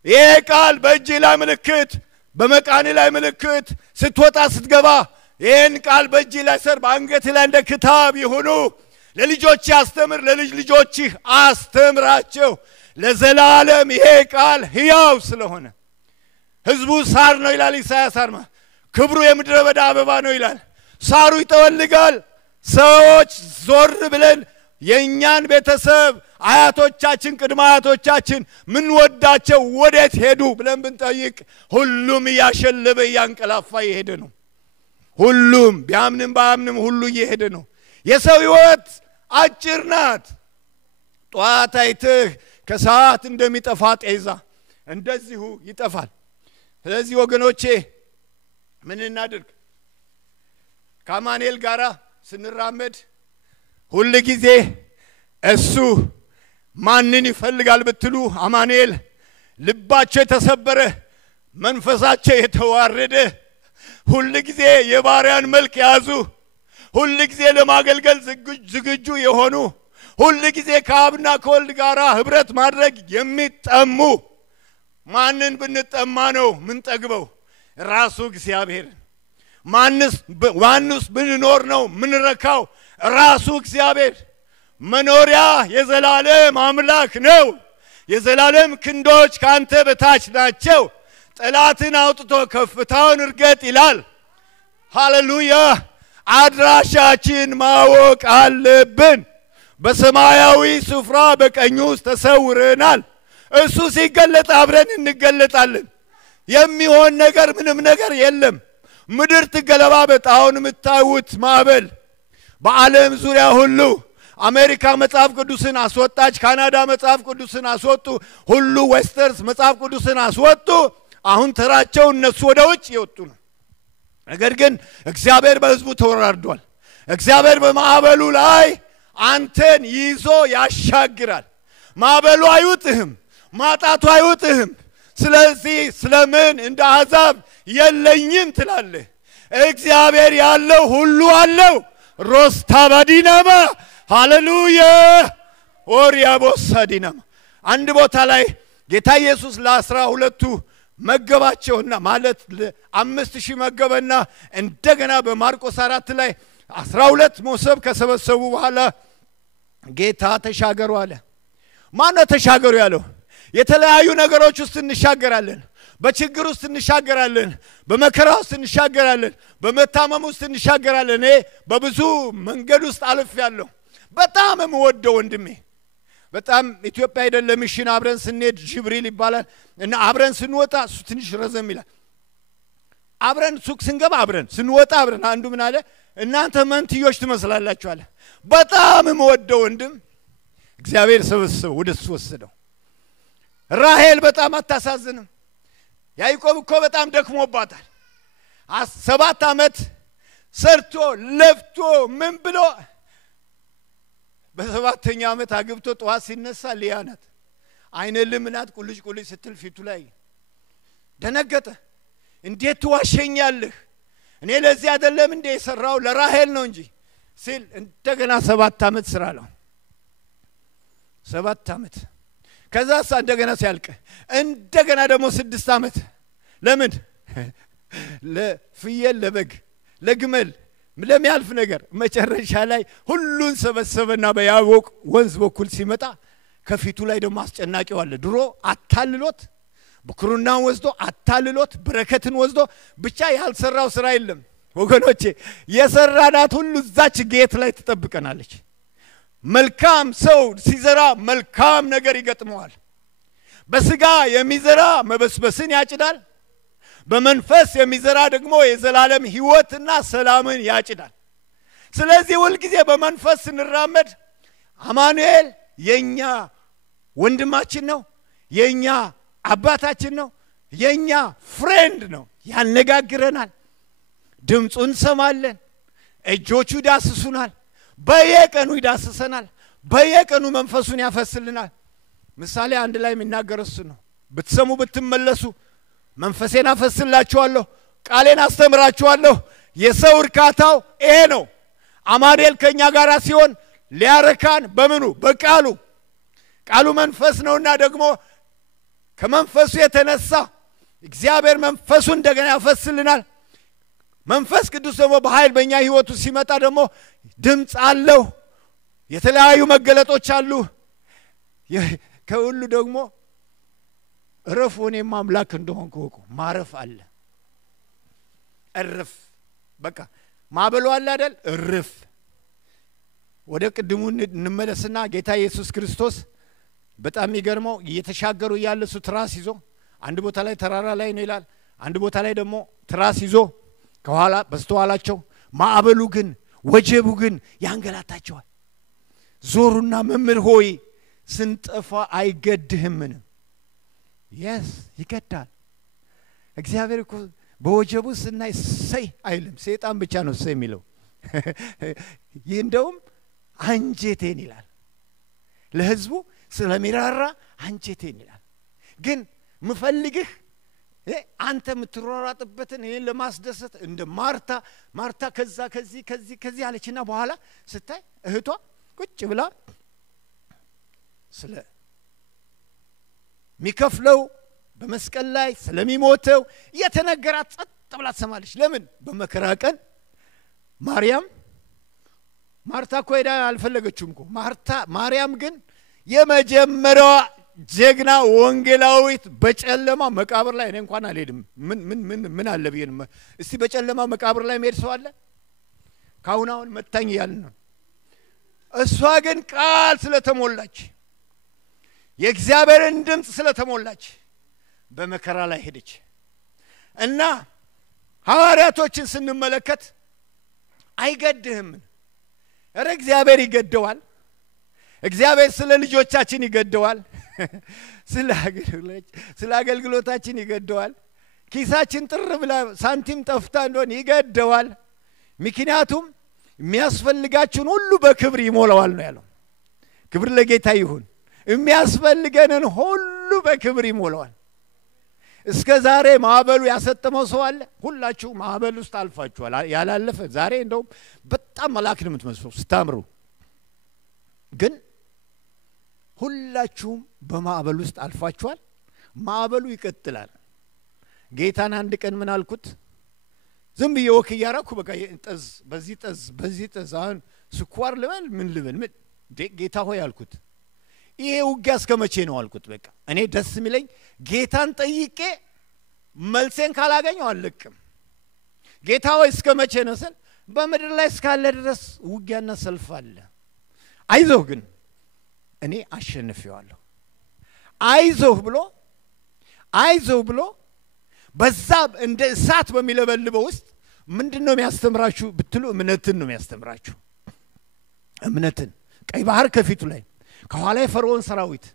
ይሄ ቃል በእጅ ላይ ምልክት በመቃን ላይ ምልክት ስትወጣ ስትገባ ይሄን ቃል በእጅ ላይ ሰር በአንገት ላይ እንደ ክታብ ይሁኑ ለልጆች አስተምር ለልጅ ልጆችህ አስተምራቸው ለዘላለም ይሄ ቃል ሕያው ስለሆነ ሕዝቡ ሳር ነው ይላል ኢሳይያስ አርማ ክብሩ የምድረ በዳ አበባ ነው ይላል ሳሩ ይተወልጋል ሰዎች ዞር ብለን የኛን ቤተሰብ አያቶቻችን ቅድመ አያቶቻችን ምን ወዳቸው ወዴት ሄዱ ብለን ብንጠይቅ ሁሉም ያሸለበ ያንቀላፋ ይሄደ ነው ሁሉም ቢያምንም ባያምንም ሁሉ ይሄደ ነው የሰው ሕይወት አጭር ናት ጧት አይተህ ከሰዓት እንደሚጠፋ ጤዛ እንደዚሁ ይጠፋል ስለዚህ ወገኖቼ ምን እናድርግ ከአማኑኤል ጋራ ስንራመድ ሁሉ ጊዜ እሱ ማንን ይፈልጋል ብትሉ አማኑኤል ልባቸው የተሰበረ መንፈሳቸው የተዋረደ ሁሉ ጊዜ የባሪያን መልክ ያዙ ሁሉ ጊዜ ለማገልገል ዝግጁ የሆኑ ሁሉ ጊዜ ከአብና ከወልድ ጋራ ህብረት ማድረግ የሚጠሙ ማንን ብንጠማ ነው ምን ጠግበው ራሱ እግዚአብሔር ማንስ ብንኖር ነው ምን ረካው ራሱ እግዚአብሔር መኖሪያ የዘላለም አምላክ ነው የዘላለም ክንዶች ካንተ በታች ናቸው ጠላትን አውጥቶ ከፍታውን እርገጥ ይላል ሃሌሉያ አድራሻችን ማወቅ አለብን በሰማያዊ ስፍራ በቀኙ ተሰውረናል እሱ ሲገለጥ አብረን እንገለጣለን የሚሆን ነገር ምንም ነገር የለም ምድር ትገለባበጥ አሁን የምታዩት ማዕበል በዓለም ዙሪያ ሁሉ አሜሪካ መጽሐፍ ቅዱስን አስወጣች ካናዳ መጽሐፍ ቅዱስን አስወጡ ሁሉ ዌስተርስ መጽሐፍ ቅዱስን አስወጡ አሁን ተራቸው እነሱ ወደ ውጭ ይወጡ ነው ነገር ግን እግዚአብሔር በሕዝቡ ተወራርዷል እግዚአብሔር በማዕበሉ ላይ አንተን ይዞ ያሻግራል ማዕበሉ አይውጥህም ማጣቱ አይውጥህም ስለዚህ ስለምን እንደ አሕዛብ የለኝም ትላለህ እግዚአብሔር ያለው ሁሉ አለው ሮስታባዲናማ ሃሌሉያ ኦሪያቦሳዲናማ አንድ ቦታ ላይ ጌታ ኢየሱስ ለ12ቱ መገባቸውና ማለት 5000 መገበና እንደገና በማርቆስ 4 ላይ 12 መሶብ ከሰበሰቡ በኋላ ጌታ ተሻገሩ አለ ማን ነው ተሻገሩ ያለው የተለያዩ ነገሮች ውስጥ እንሻገራለን በችግር ውስጥ እንሻገራለን በመከራ ውስጥ እንሻገራለን በመታመም ውስጥ እንሻገራለን በብዙ መንገድ ውስጥ አልፌያለሁ በጣም የምወደው ወንድሜ በጣም ኢትዮጵያ አይደለም ሚሽን አብረን ስንሄድ ጅብሪል ይባላል እና አብረን ስንወጣ እሱ ትንሽ ረዘም ይላል አብረን ሱቅ ስንገባ አብረን ስንወጣ አብረን አንዱ ምን አለ እናንተ መንትዮች ትመስላላችሁ አለ በጣም የምወደው ወንድም እግዚአብሔር ሰበሰበው ወደሱ ወሰደው ራሔል በጣም አታሳዝንም ያዕቆብ እኮ በጣም ደክሞባታል 7 ዓመት ሰርቶ ለፍቶ ምን ብሎ በ7ኛ ዓመት አግብቶ ጧት ሲነሳ ሊያ ናት አይነ ልምናት ቁልጭ ቁልጭ ስትል ፊቱ ላይ ደነገጠ እንዴት ትዋሸኛለህ እኔ ለዚህ አይደለም እንደ የሰራው ለራሔል ነው እንጂ ሲል እንደገና 7 ዓመት ስራ ነው 7 ዓመት ከዛስ እንደገና ሲያልቅ እንደገና ደግሞ 6 ዓመት ለምን ለፍየል ለበግ ለግመል ለሚያልፍ ነገር መጨረሻ ላይ ሁሉን ሰበሰበና በያቦቅ ወንዝ በኩል ሲመጣ ከፊቱ ላይ ደግሞ አስጨናቂው አለ ድሮ አታልሎት በክሩናን ወስዶ አታልሎት በረከትን ወስዶ ብቻ ያልሰራው ስራ የለም ወገኖቼ የሰራናት ሁሉ ዛች ጌት ላይ ተጠብቀናለች መልካም ሰው ሲዘራ መልካም ነገር ይገጥመዋል በስጋ የሚዘራ መበስበስን ያጭዳል በመንፈስ የሚዘራ ደግሞ የዘላለም ሕይወትና ሰላምን ያጭዳል ስለዚህ ሁሉ ጊዜ በመንፈስ እንራመድ አማኑኤል የኛ ወንድማችን ነው የኛ አባታችን ነው የኛ ፍሬንድ ነው ያነጋግረናል ድምጹን ሰማለን እጆቹ ዳስሱናል በየቀኑ ይዳስሰናል በየቀኑ መንፈሱን ያፈስልናል ምሳሌ አንድ ላይ የሚናገር እሱ ነው ብትሰሙ ብትመለሱ መንፈሴን አፈስላችኋለሁ ቃሌን አስተምራችኋለሁ የሰው እርካታው ይሄ ነው አማኑኤል ከኛ ጋር ሲሆን ሊያረካን በምኑ በቃሉ ቃሉ መንፈስ ነውና ደግሞ ከመንፈሱ የተነሳ እግዚአብሔር መንፈሱን እንደገና ያፈስልናል መንፈስ ቅዱስ ደግሞ በኃይል በእኛ ህይወቱ ሲመጣ ደግሞ ድምጽ አለው የተለያዩ መገለጦች አሉ ከሁሉ ደግሞ ረፎኔ ማምላክ እንደሆንኩ ወቁ ማረፍ አለ እርፍ በቃ ማበሉ አለ አይደል እርፍ ወደ ቅድሙ እንመለስና ጌታ ኢየሱስ ክርስቶስ በጣም ይገርመው እየተሻገሩ ያለሱ ትራስ ይዞ አንድ ቦታ ላይ ተራራ ላይ ነው ይላል አንድ ቦታ ላይ ደግሞ ትራስ ይዞ ከኋላ በስተኋላቸው ማዕበሉ ግን ወጀቡ ግን ያንገላታቸዋል ዞሩና መምህር ሆይ ስንጠፋ አይገድህምን yes ይገዳል እግዚአብሔር እኮ በወጀቡ ስናይ ሰይ አይልም ሰይጣን ብቻ ነው ሰይ የሚለው ይንደውም አንጀቴን ይላል ለህዝቡ ስለሚራራ አንጀቴን ይላል ግን ምፈልግህ አንተ ምትሮራጥበትን ይሄን ለማስደሰት እንደ ማርታ ከዚህ አለችና በኋላ ስታይ እህቷ ቁጭ ብላ ስለ ሚከፍለው በመስቀል ላይ ስለሚሞተው የተነገራት ጸጥ ብላ ተሰማለች ለምን በመከራ ቀን ማርታ ኮይዳ አልፈለገችም እኮ ማርያም ግን የመጀመሪያዋ ጀግና ወንጌላዊት በጨለማ መቃብር ላይ እኔ እንኳን አልሄድም ምን አለ ቢየን እስቲ በጨለማ መቃብር ላይ መሄድ ሰው አለ ካሁን መታኝ ያልን እሷ ግን ቃል ስለተሞላች የእግዚአብሔርን ድምጽ ስለተሞላች በመከራ ላይ ሄደች እና ሐዋርያቶችን ስንመለከት አይገድህም። እረ እግዚአብሔር ይገደዋል። እግዚአብሔር ስለ ልጆቻችን ይገደዋል። ስለ አገልግሎታችን ይገደዋል። ኪሳችን ጥር ብላ ሳንቲም ጠፍታ እንደሆነ ይገደዋል። ምክንያቱም የሚያስፈልጋችሁን ሁሉ በክብር ይሞላዋል ነው ያለው። ክብር ለጌታ ይሁን። የሚያስፈልገንን ሁሉ በክብር ይሞላዋል። እስከ ዛሬ ማዕበሉ ያሰጠመው ሰው አለ? ሁላችሁ ማዕበል ውስጥ አልፋችኋል። ያላለፈ ዛሬ እንደውም በጣም መልአክ ነው የምትመስሉ ስታምሩ። ግን ሁላችሁም በማዕበል ውስጥ አልፋችኋል። ማዕበሉ ይቀጥላል። ጌታን አንድ ቀን ምን አልኩት? ዝም ብዬ ወክ እያራኩ በቃ ጠዝ በዚህ ጠዝ አሁን ስኳር ልበል ምን ልበል ምን ጌታ ሆይ አልኩት። ይሄ ውጊያ እስከ መቼ ነው አልኩት። በቃ እኔ ደስ የሚለኝ ጌታን ጠይቄ መልሴን ካላገኘው አልለቅም። ጌታ ሆይ እስከ መቼ ነው ስል በምድር ላይ እስካለ ድረስ ውጊያና ሰልፍ አለ። አይዞህ ግን እኔ አሸንፌዋለሁ። አይዞህ ብሎ በዛ እንደ እሳት በሚለበልበው ውስጥ ምንድነው የሚያስተምራችሁ ብትሉ እምነትን ነው የሚያስተምራችሁ። እምነትን ቀይ ባህር ከፊቱ ላይ ከኋላ የፈርዖን ሰራዊት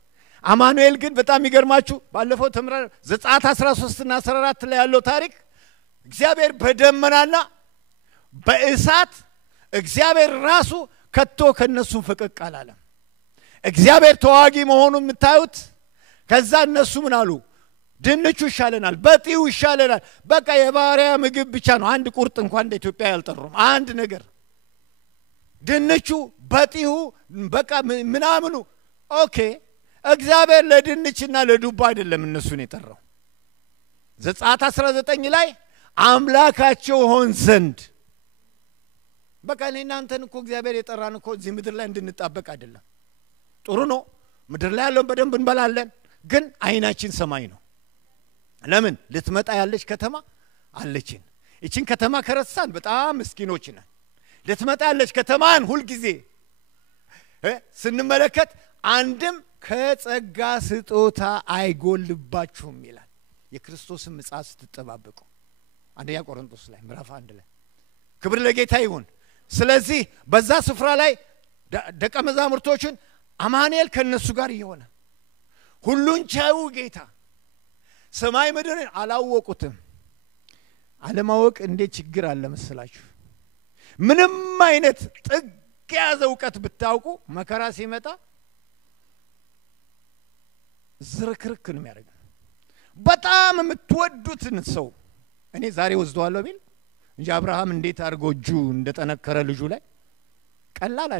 አማኑኤል ግን በጣም ይገርማችሁ ባለፈው ተምረን ዘጸአት 13 እና 14 ላይ ያለው ታሪክ እግዚአብሔር በደመናና በእሳት እግዚአብሔር ራሱ ከቶ ከነሱ ፈቀቅ አላለም። እግዚአብሔር ተዋጊ መሆኑን የምታዩት ከዛ እነሱ ምን አሉ? ድንቹ ይሻለናል፣ በጢው ይሻለናል። በቃ የባሪያ ምግብ ብቻ ነው። አንድ ቁርጥ እንኳን እንደ ኢትዮጵያ ያልጠሩም አንድ ነገር ድንቹ በጢው በቃ ምናምኑ ኦኬ። እግዚአብሔር ለድንችና ለዱባ አይደለም እነሱን የጠራው። ዘጸአት 19 ላይ አምላካቸው ሆን ዘንድ በቃ እናንተን እኮ እግዚአብሔር የጠራን እኮ እዚህ ምድር ላይ እንድንጣበቅ አይደለም። ጥሩ ነው ምድር ላይ ያለውን በደንብ እንበላለን፣ ግን አይናችን ሰማይ ነው። ለምን ልትመጣ ያለች ከተማ አለችን። እቺን ከተማ ከረሳን በጣም ምስኪኖች ነን። ልትመጣ ያለች ከተማን ሁሉ ጊዜ ስንመለከት አንድም ከጸጋ ስጦታ አይጎልባችሁም ይላል። የክርስቶስን ምጽአት ስትጠባበቁ አንደኛ ቆሮንቶስ ላይ ምዕራፍ 1 ላይ ክብር ለጌታ ይሁን። ስለዚህ በዛ ስፍራ ላይ ደቀ መዛሙርቶችን አማኑኤል ከነሱ ጋር ይሆነ ሁሉን ቻዩ ጌታ ሰማይ ምድርን አላወቁትም። አለማወቅ እንዴት ችግር አለ መሰላችሁ? ምንም አይነት ጥግ ያዘ ዕውቀት ብታውቁ መከራ ሲመጣ ዝርክርክ ነው የሚያደርገው። በጣም የምትወዱትን ሰው እኔ ዛሬ ወስደዋለሁ ቢል እንጂ አብርሃም እንዴት አድርጎ እጁ እንደተነከረ ልጁ ላይ ቀላል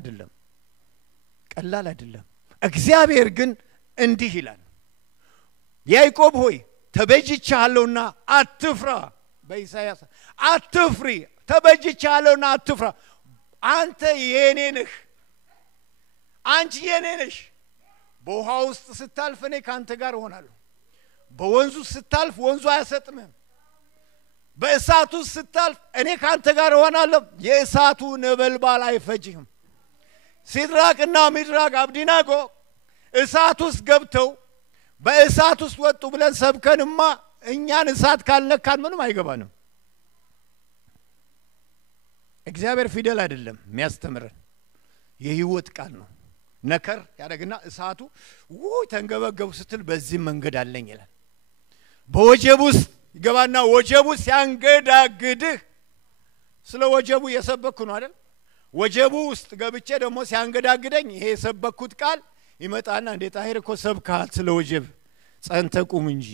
አይደለም። እግዚአብሔር ግን እንዲህ ይላል፣ ያዕቆብ ሆይ ተበጅቻለሁና አትፍራ። በኢሳይያስ አትፍሪ፣ ተበጅቻለሁና አትፍራ። አንተ የኔ ነህ፣ አንቺ የኔ ነሽ። በውሃ ውስጥ ስታልፍ እኔ ካንተ ጋር እሆናለሁ። በወንዙ ስታልፍ ወንዙ አያሰጥምህም። በእሳቱ ስታልፍ እኔ ካንተ ጋር እሆናለሁ። የእሳቱ ነበልባል አይፈጅህም። ሲድራቅና ሚድራቅ አብዲናጎ እሳት ውስጥ ገብተው በእሳት ውስጥ ወጡ ብለን ሰብከንማ እኛን እሳት ካልነካን ምንም አይገባንም። እግዚአብሔር ፊደል አይደለም የሚያስተምረን፣ የህይወት ቃል ነው። ነከር ያደርግና እሳቱ ተንገበገቡ ስትል በዚህ መንገድ አለኝ ይላል። በወጀቡ ውስጥ ይገባና ወጀቡ ሲያንገዳግድህ ስለ ወጀቡ የሰበኩ ነው አይደል? ወጀቡ ውስጥ ገብቼ ደግሞ ሲያንገዳግደኝ ይሄ የሰበኩት ቃል ይመጣና እንዴት አሄር እኮ ሰብካል ስለ ወጀብ ጸንተ ቁም እንጂ።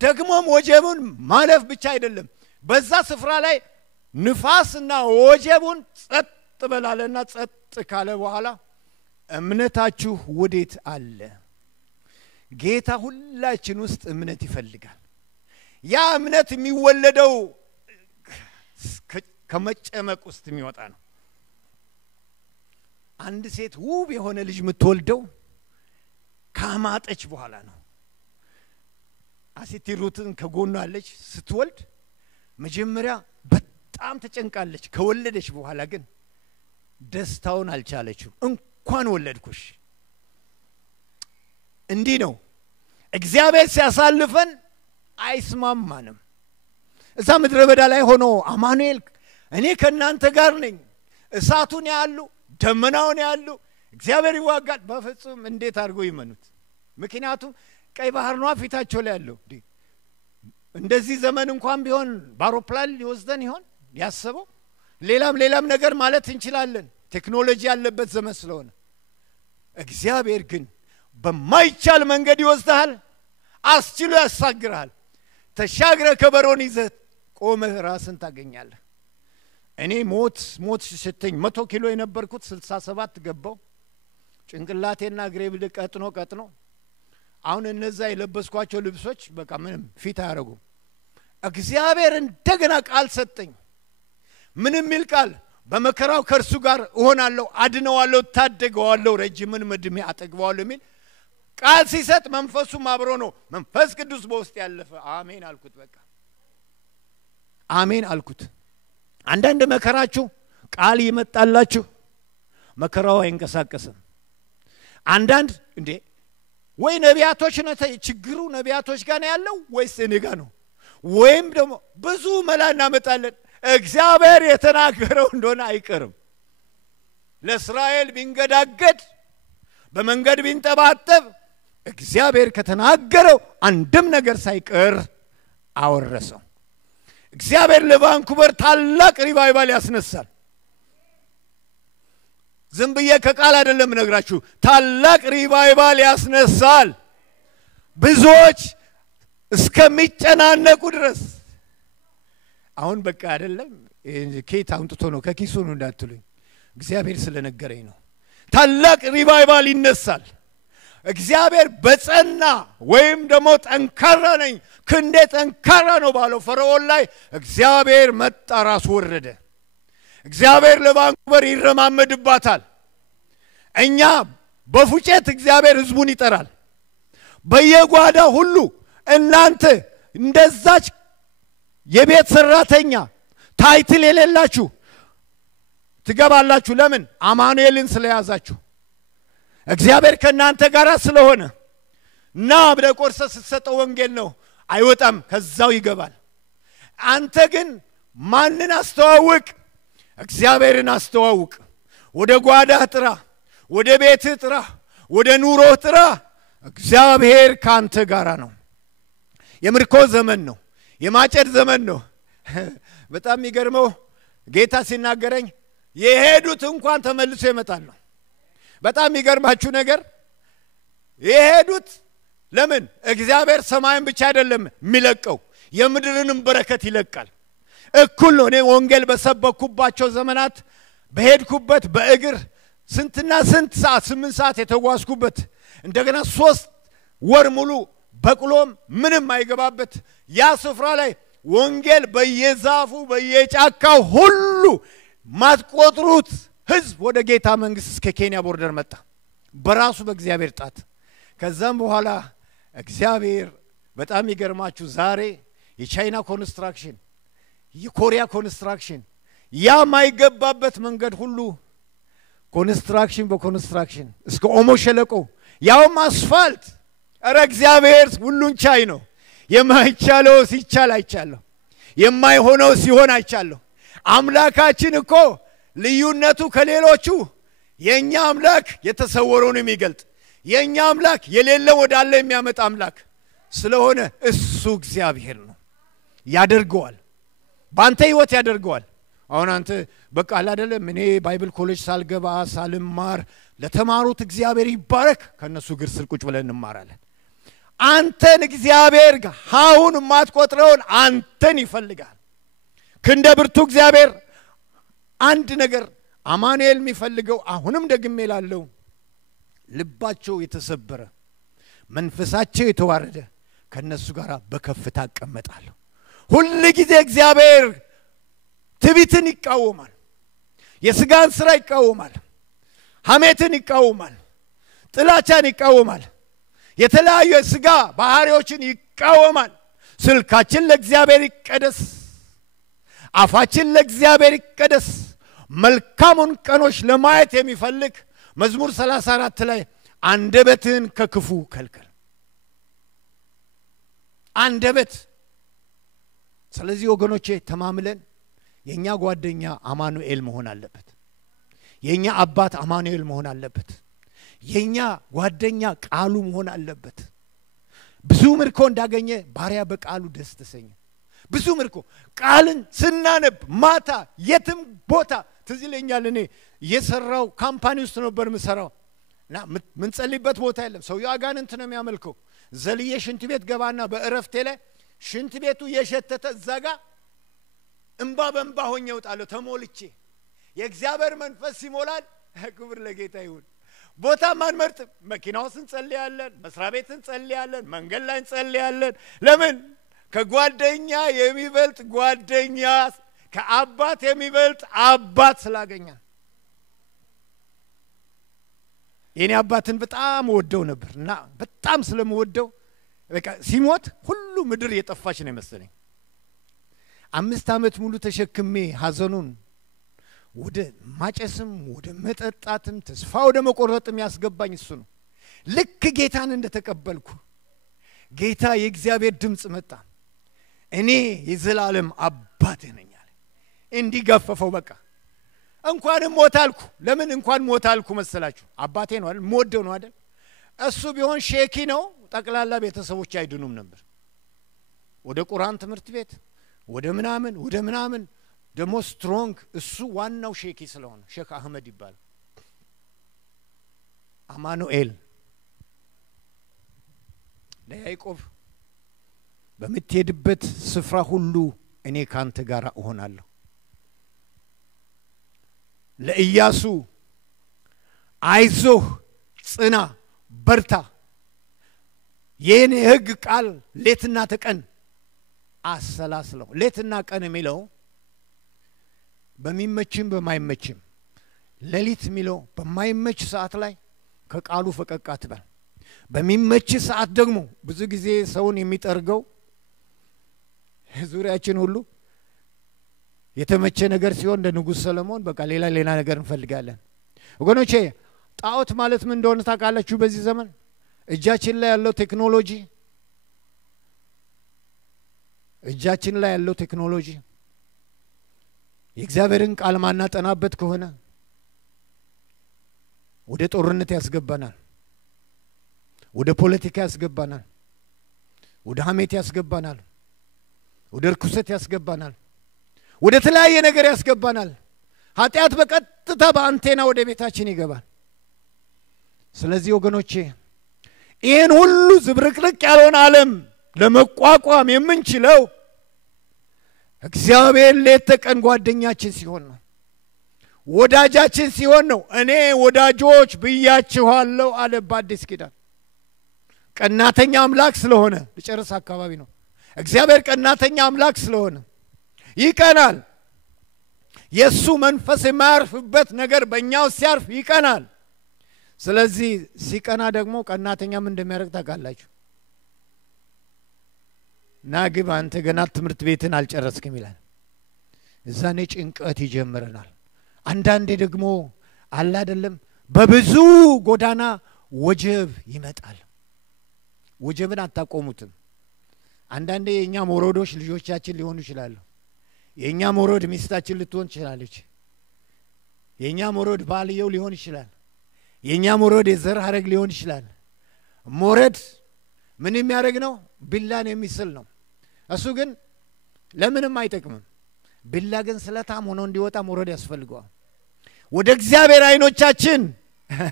ደግሞም ወጀቡን ማለፍ ብቻ አይደለም፣ በዛ ስፍራ ላይ ንፋስና ወጀቡን ጸጥ በላለና ጸጥ ካለ በኋላ እምነታችሁ ወዴት አለ? ጌታ ሁላችን ውስጥ እምነት ይፈልጋል። ያ እምነት የሚወለደው ከመጨመቅ ውስጥ የሚወጣ ነው። አንድ ሴት ውብ የሆነ ልጅ የምትወልደው ካማጠች በኋላ ነው። አሴቲ ሩትን ከጎኗ አለች። ስትወልድ መጀመሪያ በጣም ተጨንቃለች። ከወለደች በኋላ ግን ደስታውን አልቻለችው። እንኳን ወለድኩሽ። እንዲህ ነው እግዚአብሔር ሲያሳልፈን አይስማማንም። እዛ ምድረ በዳ ላይ ሆኖ አማኑኤል እኔ ከናንተ ጋር ነኝ እሳቱን ያሉ ደመናውን ያሉ እግዚአብሔር ይዋጋል በፍጹም እንዴት አድርጎ ይመኑት ምክንያቱም ቀይ ባህር ነው ፊታቸው ላይ ያለው እንደዚህ ዘመን እንኳን ቢሆን ባሮፕላን ሊወስደን ይሆን ያሰበው ሌላም ነገር ማለት እንችላለን ቴክኖሎጂ ያለበት ዘመን ስለሆነ እግዚአብሔር ግን በማይቻል መንገድ ይወስዳል አስችሎ ያሳግራል ተሻግረ ከበሮን ይዘህ ቆመህ ራስን ታገኛለህ እኔ ሞት ሲሸተኝ 100 ኪሎ የነበርኩት 67 ገባው ጭንቅላቴና እግሬ ቀጥኖ አሁን እነዛ የለበስኳቸው ልብሶች በቃ ምንም ፊት አያረጉ እግዚአብሔር እንደገና ቃል ሰጠኝ ምንም ሚል ቃል በመከራው ከርሱ ጋር እሆናለሁ አድነዋለሁ ታደገዋለሁ ረጅምን ምድሜ አጠግባዋለሁ ሚል ቃል ሲሰጥ መንፈሱም አብሮ ነው መንፈስ ቅዱስ በውስጥ ያለፈ አሜን አልኩት በቃ አሜን አልኩት አንዳንድ መከራችሁ ቃል ይመጣላችሁ መከራው አይንቀሳቀስም አንዳንድ እንዴ ወይ ነቢያቶች ነው ችግሩ ነቢያቶች ጋር ነው ያለው ወይስ እኔ ጋር ነው ወይም ደግሞ ብዙ መላና መጣለን እግዚአብሔር የተናገረው እንደሆነ አይቀርም ለእስራኤል ቢንገዳገድ በመንገድ ቢንጠባጠብ እግዚአብሔር ከተናገረው አንድም ነገር ሳይቀር አወረሰው እግዚአብሔር ለቫንኩቨር ታላቅ ሪቫይቫል ያስነሳል ዝምብዬ ከቃል አይደለም ነግራችሁ ታላቅ ሪቫይቫል ያስነሳል ብዙዎች እስከሚጨናነቁ ድረስ አሁን በቃ አይደለም ኬት አውጥቶ ነው ከኪሱ ነው እንዳትሉኝ እግዚአብሔር ስለነገረኝ ነው ታላቅ ሪቫይቫል ይነሳል እግዚአብሔር በጸና ወይም ደግሞ ጠንካራ ነኝ ክንዴ ጠንካራ ነው ባለው ፈርዖን ላይ እግዚአብሔር መጣ ራስ ወረደ እግዚአብሔር ለቫንኩቨር ይረማመድባታል እኛ በፉጨት እግዚአብሔር ህዝቡን ይጠራል በየጓዳ ሁሉ እናንተ እንደዛች የቤት ሰራተኛ ታይትል የሌላችሁ ትገባላችሁ ለምን አማኑኤልን ስለያዛችሁ እግዚአብሔር ከናንተ ጋር ስለሆነ እና በቆርሰ ስትሰጠው ወንጌል ነው አይወጣም ከዛው ይገባል አንተ ግን ማንን አስተዋውቅ እግዚአብሔርን አስተዋውቅ ወደ ጓዳ ጥራ ወደ ቤት ጥራ ወደ ኑሮ ጥራ እግዚአብሔር ካንተ ጋር ነው የምርኮ ዘመን ነው የማጨድ ዘመን ነው በጣም ይገርመው ጌታ ሲናገረኝ የሄዱት እንኳን ተመልሶ ይመጣሉ በጣም ይገርማችሁ ነገር የሄዱት ለምን እግዚአብሔር ሰማይን ብቻ አይደለም የሚለቀው የምድርንም በረከት ይለቃል እኩል ነው እኔ ወንጌል በሰበኩባቸው ዘመናት በሄድኩበት በእግር ስንትና ስንት ሰዓት 8 ሰዓት የተጓዝኩበት እንደገና 3 ወር ሙሉ በቅሎም ምንም አይገባበት ያ ስፍራ ላይ ወንጌል በየዛፉ በየጫካው ሁሉ ማትቆጥሩት ህዝብ ወደ ጌታ መንግስት እስከ ኬንያ ቦርደር መጣ በራሱ በእግዚአብሔር ጣት ከዛም በኋላ እግዚአብሔር በጣም ይገርማችሁ ዛሬ የቻይና ኮንስትራክሽን የኮሪያ ኮንስትራክሽን ያ ማይገባበት መንገድ ሁሉ ኮንስትራክሽን በኮንስትራክሽን እስከ ኦሞ ሸለቆ ያውም አስፋልት አረ እግዚአብሔር ሁሉን ቻይ ነው የማይቻለው ሲቻል አይቻለሁ የማይሆነው ሲሆን አይቻለሁ አምላካችን እኮ ልዩነቱ ከሌሎቹ የኛ አምላክ የተሰወረውን የሚገልጥ የኛ አምላክ የሌለው ወዳለ የሚያመጣ አምላክ ስለሆነ እሱ እግዚአብሔር ነው ያደርገዋል ባንተ ህይወት ያደርገዋል አሁን አንተ በቃ አይደለም እኔ ባይብል ኮሌጅ ሳልገባ ሳልማር ለተማሩት እግዚአብሔር ይባረክ ከነሱ ግር ስር ቁጭ ብለን እንማራለን አንተን እግዚአብሔር አሁን ማትቆጥረውን አንተን ይፈልጋል ክንደ ብርቱ እግዚአብሔር አንድ ነገር አማኑኤል የሚፈልገው አሁንም ደግሜ ላለው ልባቸው የተሰበረ መንፈሳቸው የተዋረደ ከነሱ ጋር በከፍታ አቀመጣለሁ ሁሉ ጊዜ እግዚአብሔር ትቢትን ይቃወማል የስጋን ስራ ይቃወማል ሐሜትን ይቃወማል ጥላቻን ይቃወማል የተለያዩ የስጋ ባህሪዎችን ይቃወማል ስልካችን ለእግዚአብሔር ይቀደስ አፋችን ለእግዚአብሔር ይቀደስ መልካሙን ቀኖች ለማየት የሚፈልግ መዝሙር 34 ላይ አንደበትን ከክፉ ከልከል አንደበት ስለዚህ ወገኖቼ ተማምለን የኛ ጓደኛ አማኑኤል መሆን አለበት። የኛ አባት አማኑኤል መሆን አለበት። የኛ ጓደኛ ቃሉ መሆን አለበት። ብዙ ምርኮ እንዳገኘ ባሪያ በቃሉ ደስ ተሰኘ። ብዙ ምርኮ ቃልን ስናነብ ማታ የትም ቦታ ትዝ ይለኛል። እኔ የሰራው ካምፓኒ ውስጥ ነበር ምሰራው እና ምን ጸልይበት ቦታ የለም። ሰውየው አጋንንት ነው የሚያመልከው። ዘልዬ ሽንት ቤት ገባና በእረፍቴ ላይ ሽንት ቤቱ የሸተተ ዘጋ እንባ በእንባ ሆኜ እወጣለሁ ተሞልቼ። የእግዚአብሔር መንፈስ ሲሞላል ክብር ለጌታ ይሁን። ቦታ ማንመርጥ መኪና ውስጥ እንጸልያለን፣ መስሪያ ቤት እንጸልያለን፣ መንገድ ላይ እንጸልያለን። ለምን? ከጓደኛ የሚበልጥ ጓደኛ፣ ከአባት የሚበልጥ አባት ስላገኘ። የኔ አባትን በጣም ወደው ነበርና በጣም ስለምወደው በቃ ሲሞት ሁሉ ምድር የጠፋች ነው መሰለኝ። 5 ዓመት ሙሉ ተሸክሜ ሐዘኑን ወደ ማጨስም ወደ መጠጣትም ተስፋ ወደ መቆረጥም ያስገባኝ እሱ ነው። ልክ ጌታን እንደተቀበልኩ ጌታ የእግዚአብሔር ድምጽ መጣ። እኔ የዘላለም አባት ነኝ አለ። እንዲገፈፈው በቃ እንኳን ሞታልኩ። ለምን እንኳን ሞታልኩ መሰላችሁ? አባቴ ነው አይደል? ሞደው ነው አይደል? እሱ ቢሆን ሼኪ ነው ጠቅላላ ቤተሰቦች አይድኑም ነበር። ወደ ቁርአን ትምህርት ቤት ወደ ምናምን ደሞ ስትሮንግ እሱ ዋናው ሼኪ ስለሆነ ሼክ አህመድ ይባላል። አማኑኤል ለያዕቆብ በምትሄድበት ስፍራ ሁሉ እኔ ካንተ ጋር እሆናለሁ። ለኢያሱ አይዞህ ጽና በርታ የኔ ሕግ ቃል ሌትና ተቀን አሰላስለው። ሌትና ቀን የሚለው በሚመችም በማይመችም ሌሊት የሚለው በማይመች ሰዓት ላይ ከቃሉ ፈቀቅ አትበል። በሚመች ሰዓት ደግሞ ብዙ ጊዜ ሰውን የሚጠርገው ዙሪያችን ሁሉ የተመቸ ነገር ሲሆን እንደ ንጉስ ሰለሞን በቃ ሌላ ነገር እንፈልጋለን። ወገኖቼ ጣዖት ማለት ምን እንደሆነ ታውቃላችሁ? በዚህ ዘመን እጃችን ላይ ያለው ቴክኖሎጂ የእግዚአብሔርን ቃል ማናጠናበት ከሆነ ወደ ጦርነት ያስገባናል፣ ወደ ፖለቲካ ያስገባናል፣ ወደ ሐሜት ያስገባናል፣ ወደ ርኩሰት ያስገባናል፣ ወደ ተለያየ ነገር ያስገባናል። ኃጢአት በቀጥታ በአንቴና ወደ ቤታችን ይገባል። ስለዚህ ወገኖቼ ይሄን ሁሉ ዝብርቅርቅ ያለውን ዓለም ለመቋቋም የምንችለው እግዚአብሔር ለተቀን ጓደኛችን ሲሆን ነው፣ ወዳጃችን ሲሆን ነው። እኔ ወዳጆች ብያችኋለሁ አለ በአዲስ ኪዳን። ቀናተኛ አምላክ ስለሆነ ለጨረስ አካባቢ ነው። እግዚአብሔር ቀናተኛ አምላክ ስለሆነ ይቀናል። የሱ መንፈስ የማያርፍበት ነገር በእኛው ሲያርፍ ይቀናል። ስለዚህ ሲቀና ደግሞ ቀናተኛ ምን እንደሚያደርግ ታውቃላችሁ? ናግብ አንተ ገና ትምህርት ቤትን አልጨረስክም ይላል። እዛኔ ጭንቀት ይጀምረናል። አንዳንዴ ደግሞ አለ አይደለም በብዙ ጎዳና ወጀብ ይመጣል። ወጀብን አታቆሙትም። አንዳንዴ የኛ ሞሮዶች ልጆቻችን ሊሆኑ ይችላሉ። የኛ ሞሮድ ሚስታችን ልትሆን ትችላለች። የኛ ሞሮድ ባልየው ሊሆን ይችላል። የኛ ሞሮድ የዘር ሐረግ ሊሆን ይችላል። ሞረድ ምን የሚያደርግ ነው? ቢላን የሚስል ነው። እሱ ግን ለምንም አይጠቅምም። ቢላ ግን ስለታም ሆኖ እንዲወጣ ሞረድ ያስፈልገዋል። ወደ እግዚአብሔር አይኖቻችን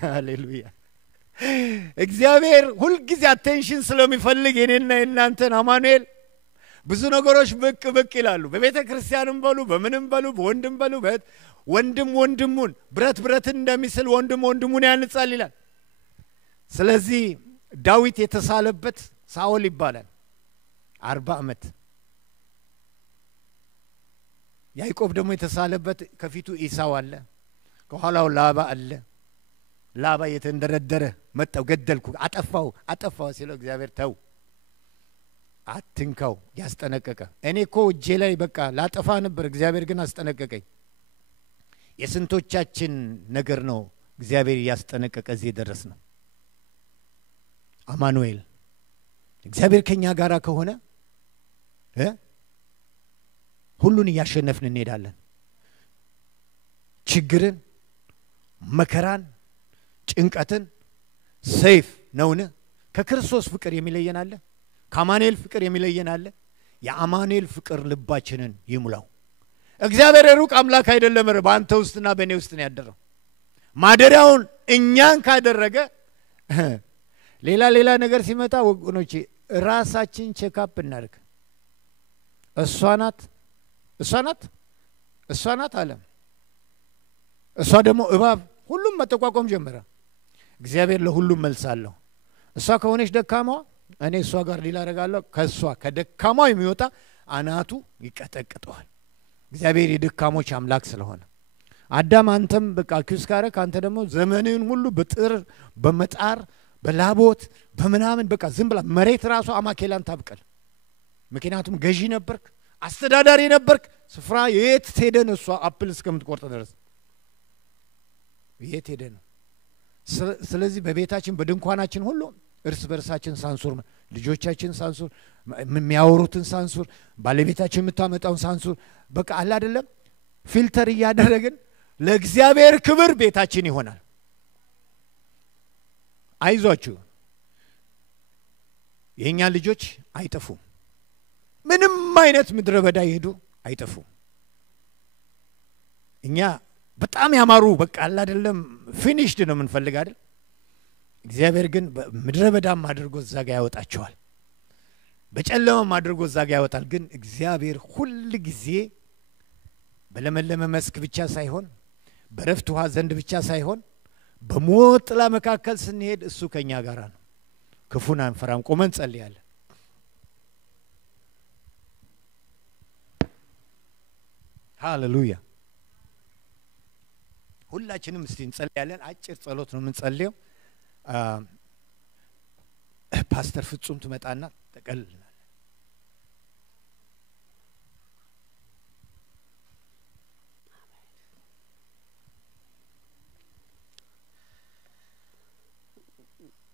ሃሌሉያ እግዚአብሔር ሁሉ ጊዜ አቴንሽን ስለሚፈልግ የኔና የናንተን አማኑኤል ብዙ ነገሮች ብቅ ይላሉ። በቤተ ክርስቲያንም በሉ በምንም በሉ በወንድም በሉ ወንድም ወንድሙን ብረትን እንደሚስል ወንድሙን ያንጻል ይላል። ስለዚህ ዳዊት የተሳለበት ሳኦል ይባላል 40 ዓመት። ያዕቆብ ደግሞ የተሳለበት ከፊቱ ኢሳው አለ፣ ከኋላው ላባ አለ። ላባ የተንደረደረ መጣው ገደልኩ አጠፋው ሲለው እግዚአብሔር ተው አትንካው ያስጠነቀቀ። እኔኮ እጄ ላይ በቃ ላጠፋ ነበር፣ እግዚአብሔር ግን አስጠነቀቀኝ። የስንቶቻችን ነገር ነው እግዚአብሔር ያስጠነቀቀ እዚህ ደረስ ነው። አማኑኤል እግዚአብሔር ከኛ ጋራ ከሆነ ሁሉን ያሸነፍን እንሄዳለን። ችግርን፣ መከራን፣ ጭንቀትን ሰይፍ ነውን? ከክርስቶስ ፍቅር የሚለየን አለ? ከአማኑኤል ፍቅር የሚለየን አለ? የአማኑኤል ፍቅር ልባችንን ይሙላው። እግዚአብሔር ሩቅ አምላክ አይደለም፣ በአንተ ውስጥና በእኔ ውስጥ ነው ያደረው። ማደሪያውን እኛን ካደረገ ሌላ ነገር ሲመጣ ወገኖቼ ራሳችን ቼክአፕ እናድርግ። እሷ ናት አለ። እሷ ደግሞ እባብ ሁሉም መጠቋቋም ጀመረ። እግዚአብሔር ለሁሉም መልስ አለው። እሷ ከሆነች ደካማዋ እኔ እሷ ጋር ዲል አደርጋለሁ። ከሷ ከደካማው የሚወጣ አናቱ ይቀጠቅጠዋል። እግዚአብሔር የደካሞች አምላክ ስለሆነ አዳም አንተም በቃ አኪውስ ካረክ አንተ ደግሞ ዘመንን ሁሉ በጥር በመጣር በላቦት በመናምን በቃ ዝም ብላ መሬት ራሱ አማኬላን ታብቀል። ምክንያቱም ገዢ ነበርክ፣ አስተዳዳሪ ነበርክ። ስፍራ የት ሄደን እሷ አፕል እስከምትቆርጥ ድረስ የት ሄደን? ስለዚህ በቤታችን በድንኳናችን ሁሉ እርስ በርሳችን ሳንሱር፣ ልጆቻችን ሳንሱር፣ የሚያወሩትን ሳንሱር፣ ባለቤታችን የምታመጣውን ሳንሱር፣ በቃ አለ አይደለም ፊልተር እያደረግን ለእግዚአብሔር ክብር ቤታችን ይሆናል። አይዟችሁ የኛ ልጆች አይጠፉም። ምንም አይነት ምድረ በዳ ይሄዱ አይጠፉም። እኛ በጣም ያማሩ በቃ አለ አይደለም ፊኒሽድ ነው የምንፈልግ አይደል? እግዚአብሔር ግን ምድረ በዳም አድርጎ እዛጋ ያወጣቸዋል፣ በጨለማም አድርጎ እዛጋ ያወጣል። ግን እግዚአብሔር ሁሉ ጊዜ በለመለመ መስክ ብቻ ሳይሆን በረፍት ውሃ ዘንድ ብቻ ሳይሆን በሞት ጥላ መካከል ስንሄድ እሱ ከኛ ጋር ነው። ክፉን አንፈራም። ቆመን ጸልያለን። ሃሌሉያ። ሁላችንም እስቲ እንጸልያለን። አጭር ጸሎት ነው የምንጸልየው። ፓስተር ፍጹም ትመጣና ጠቀል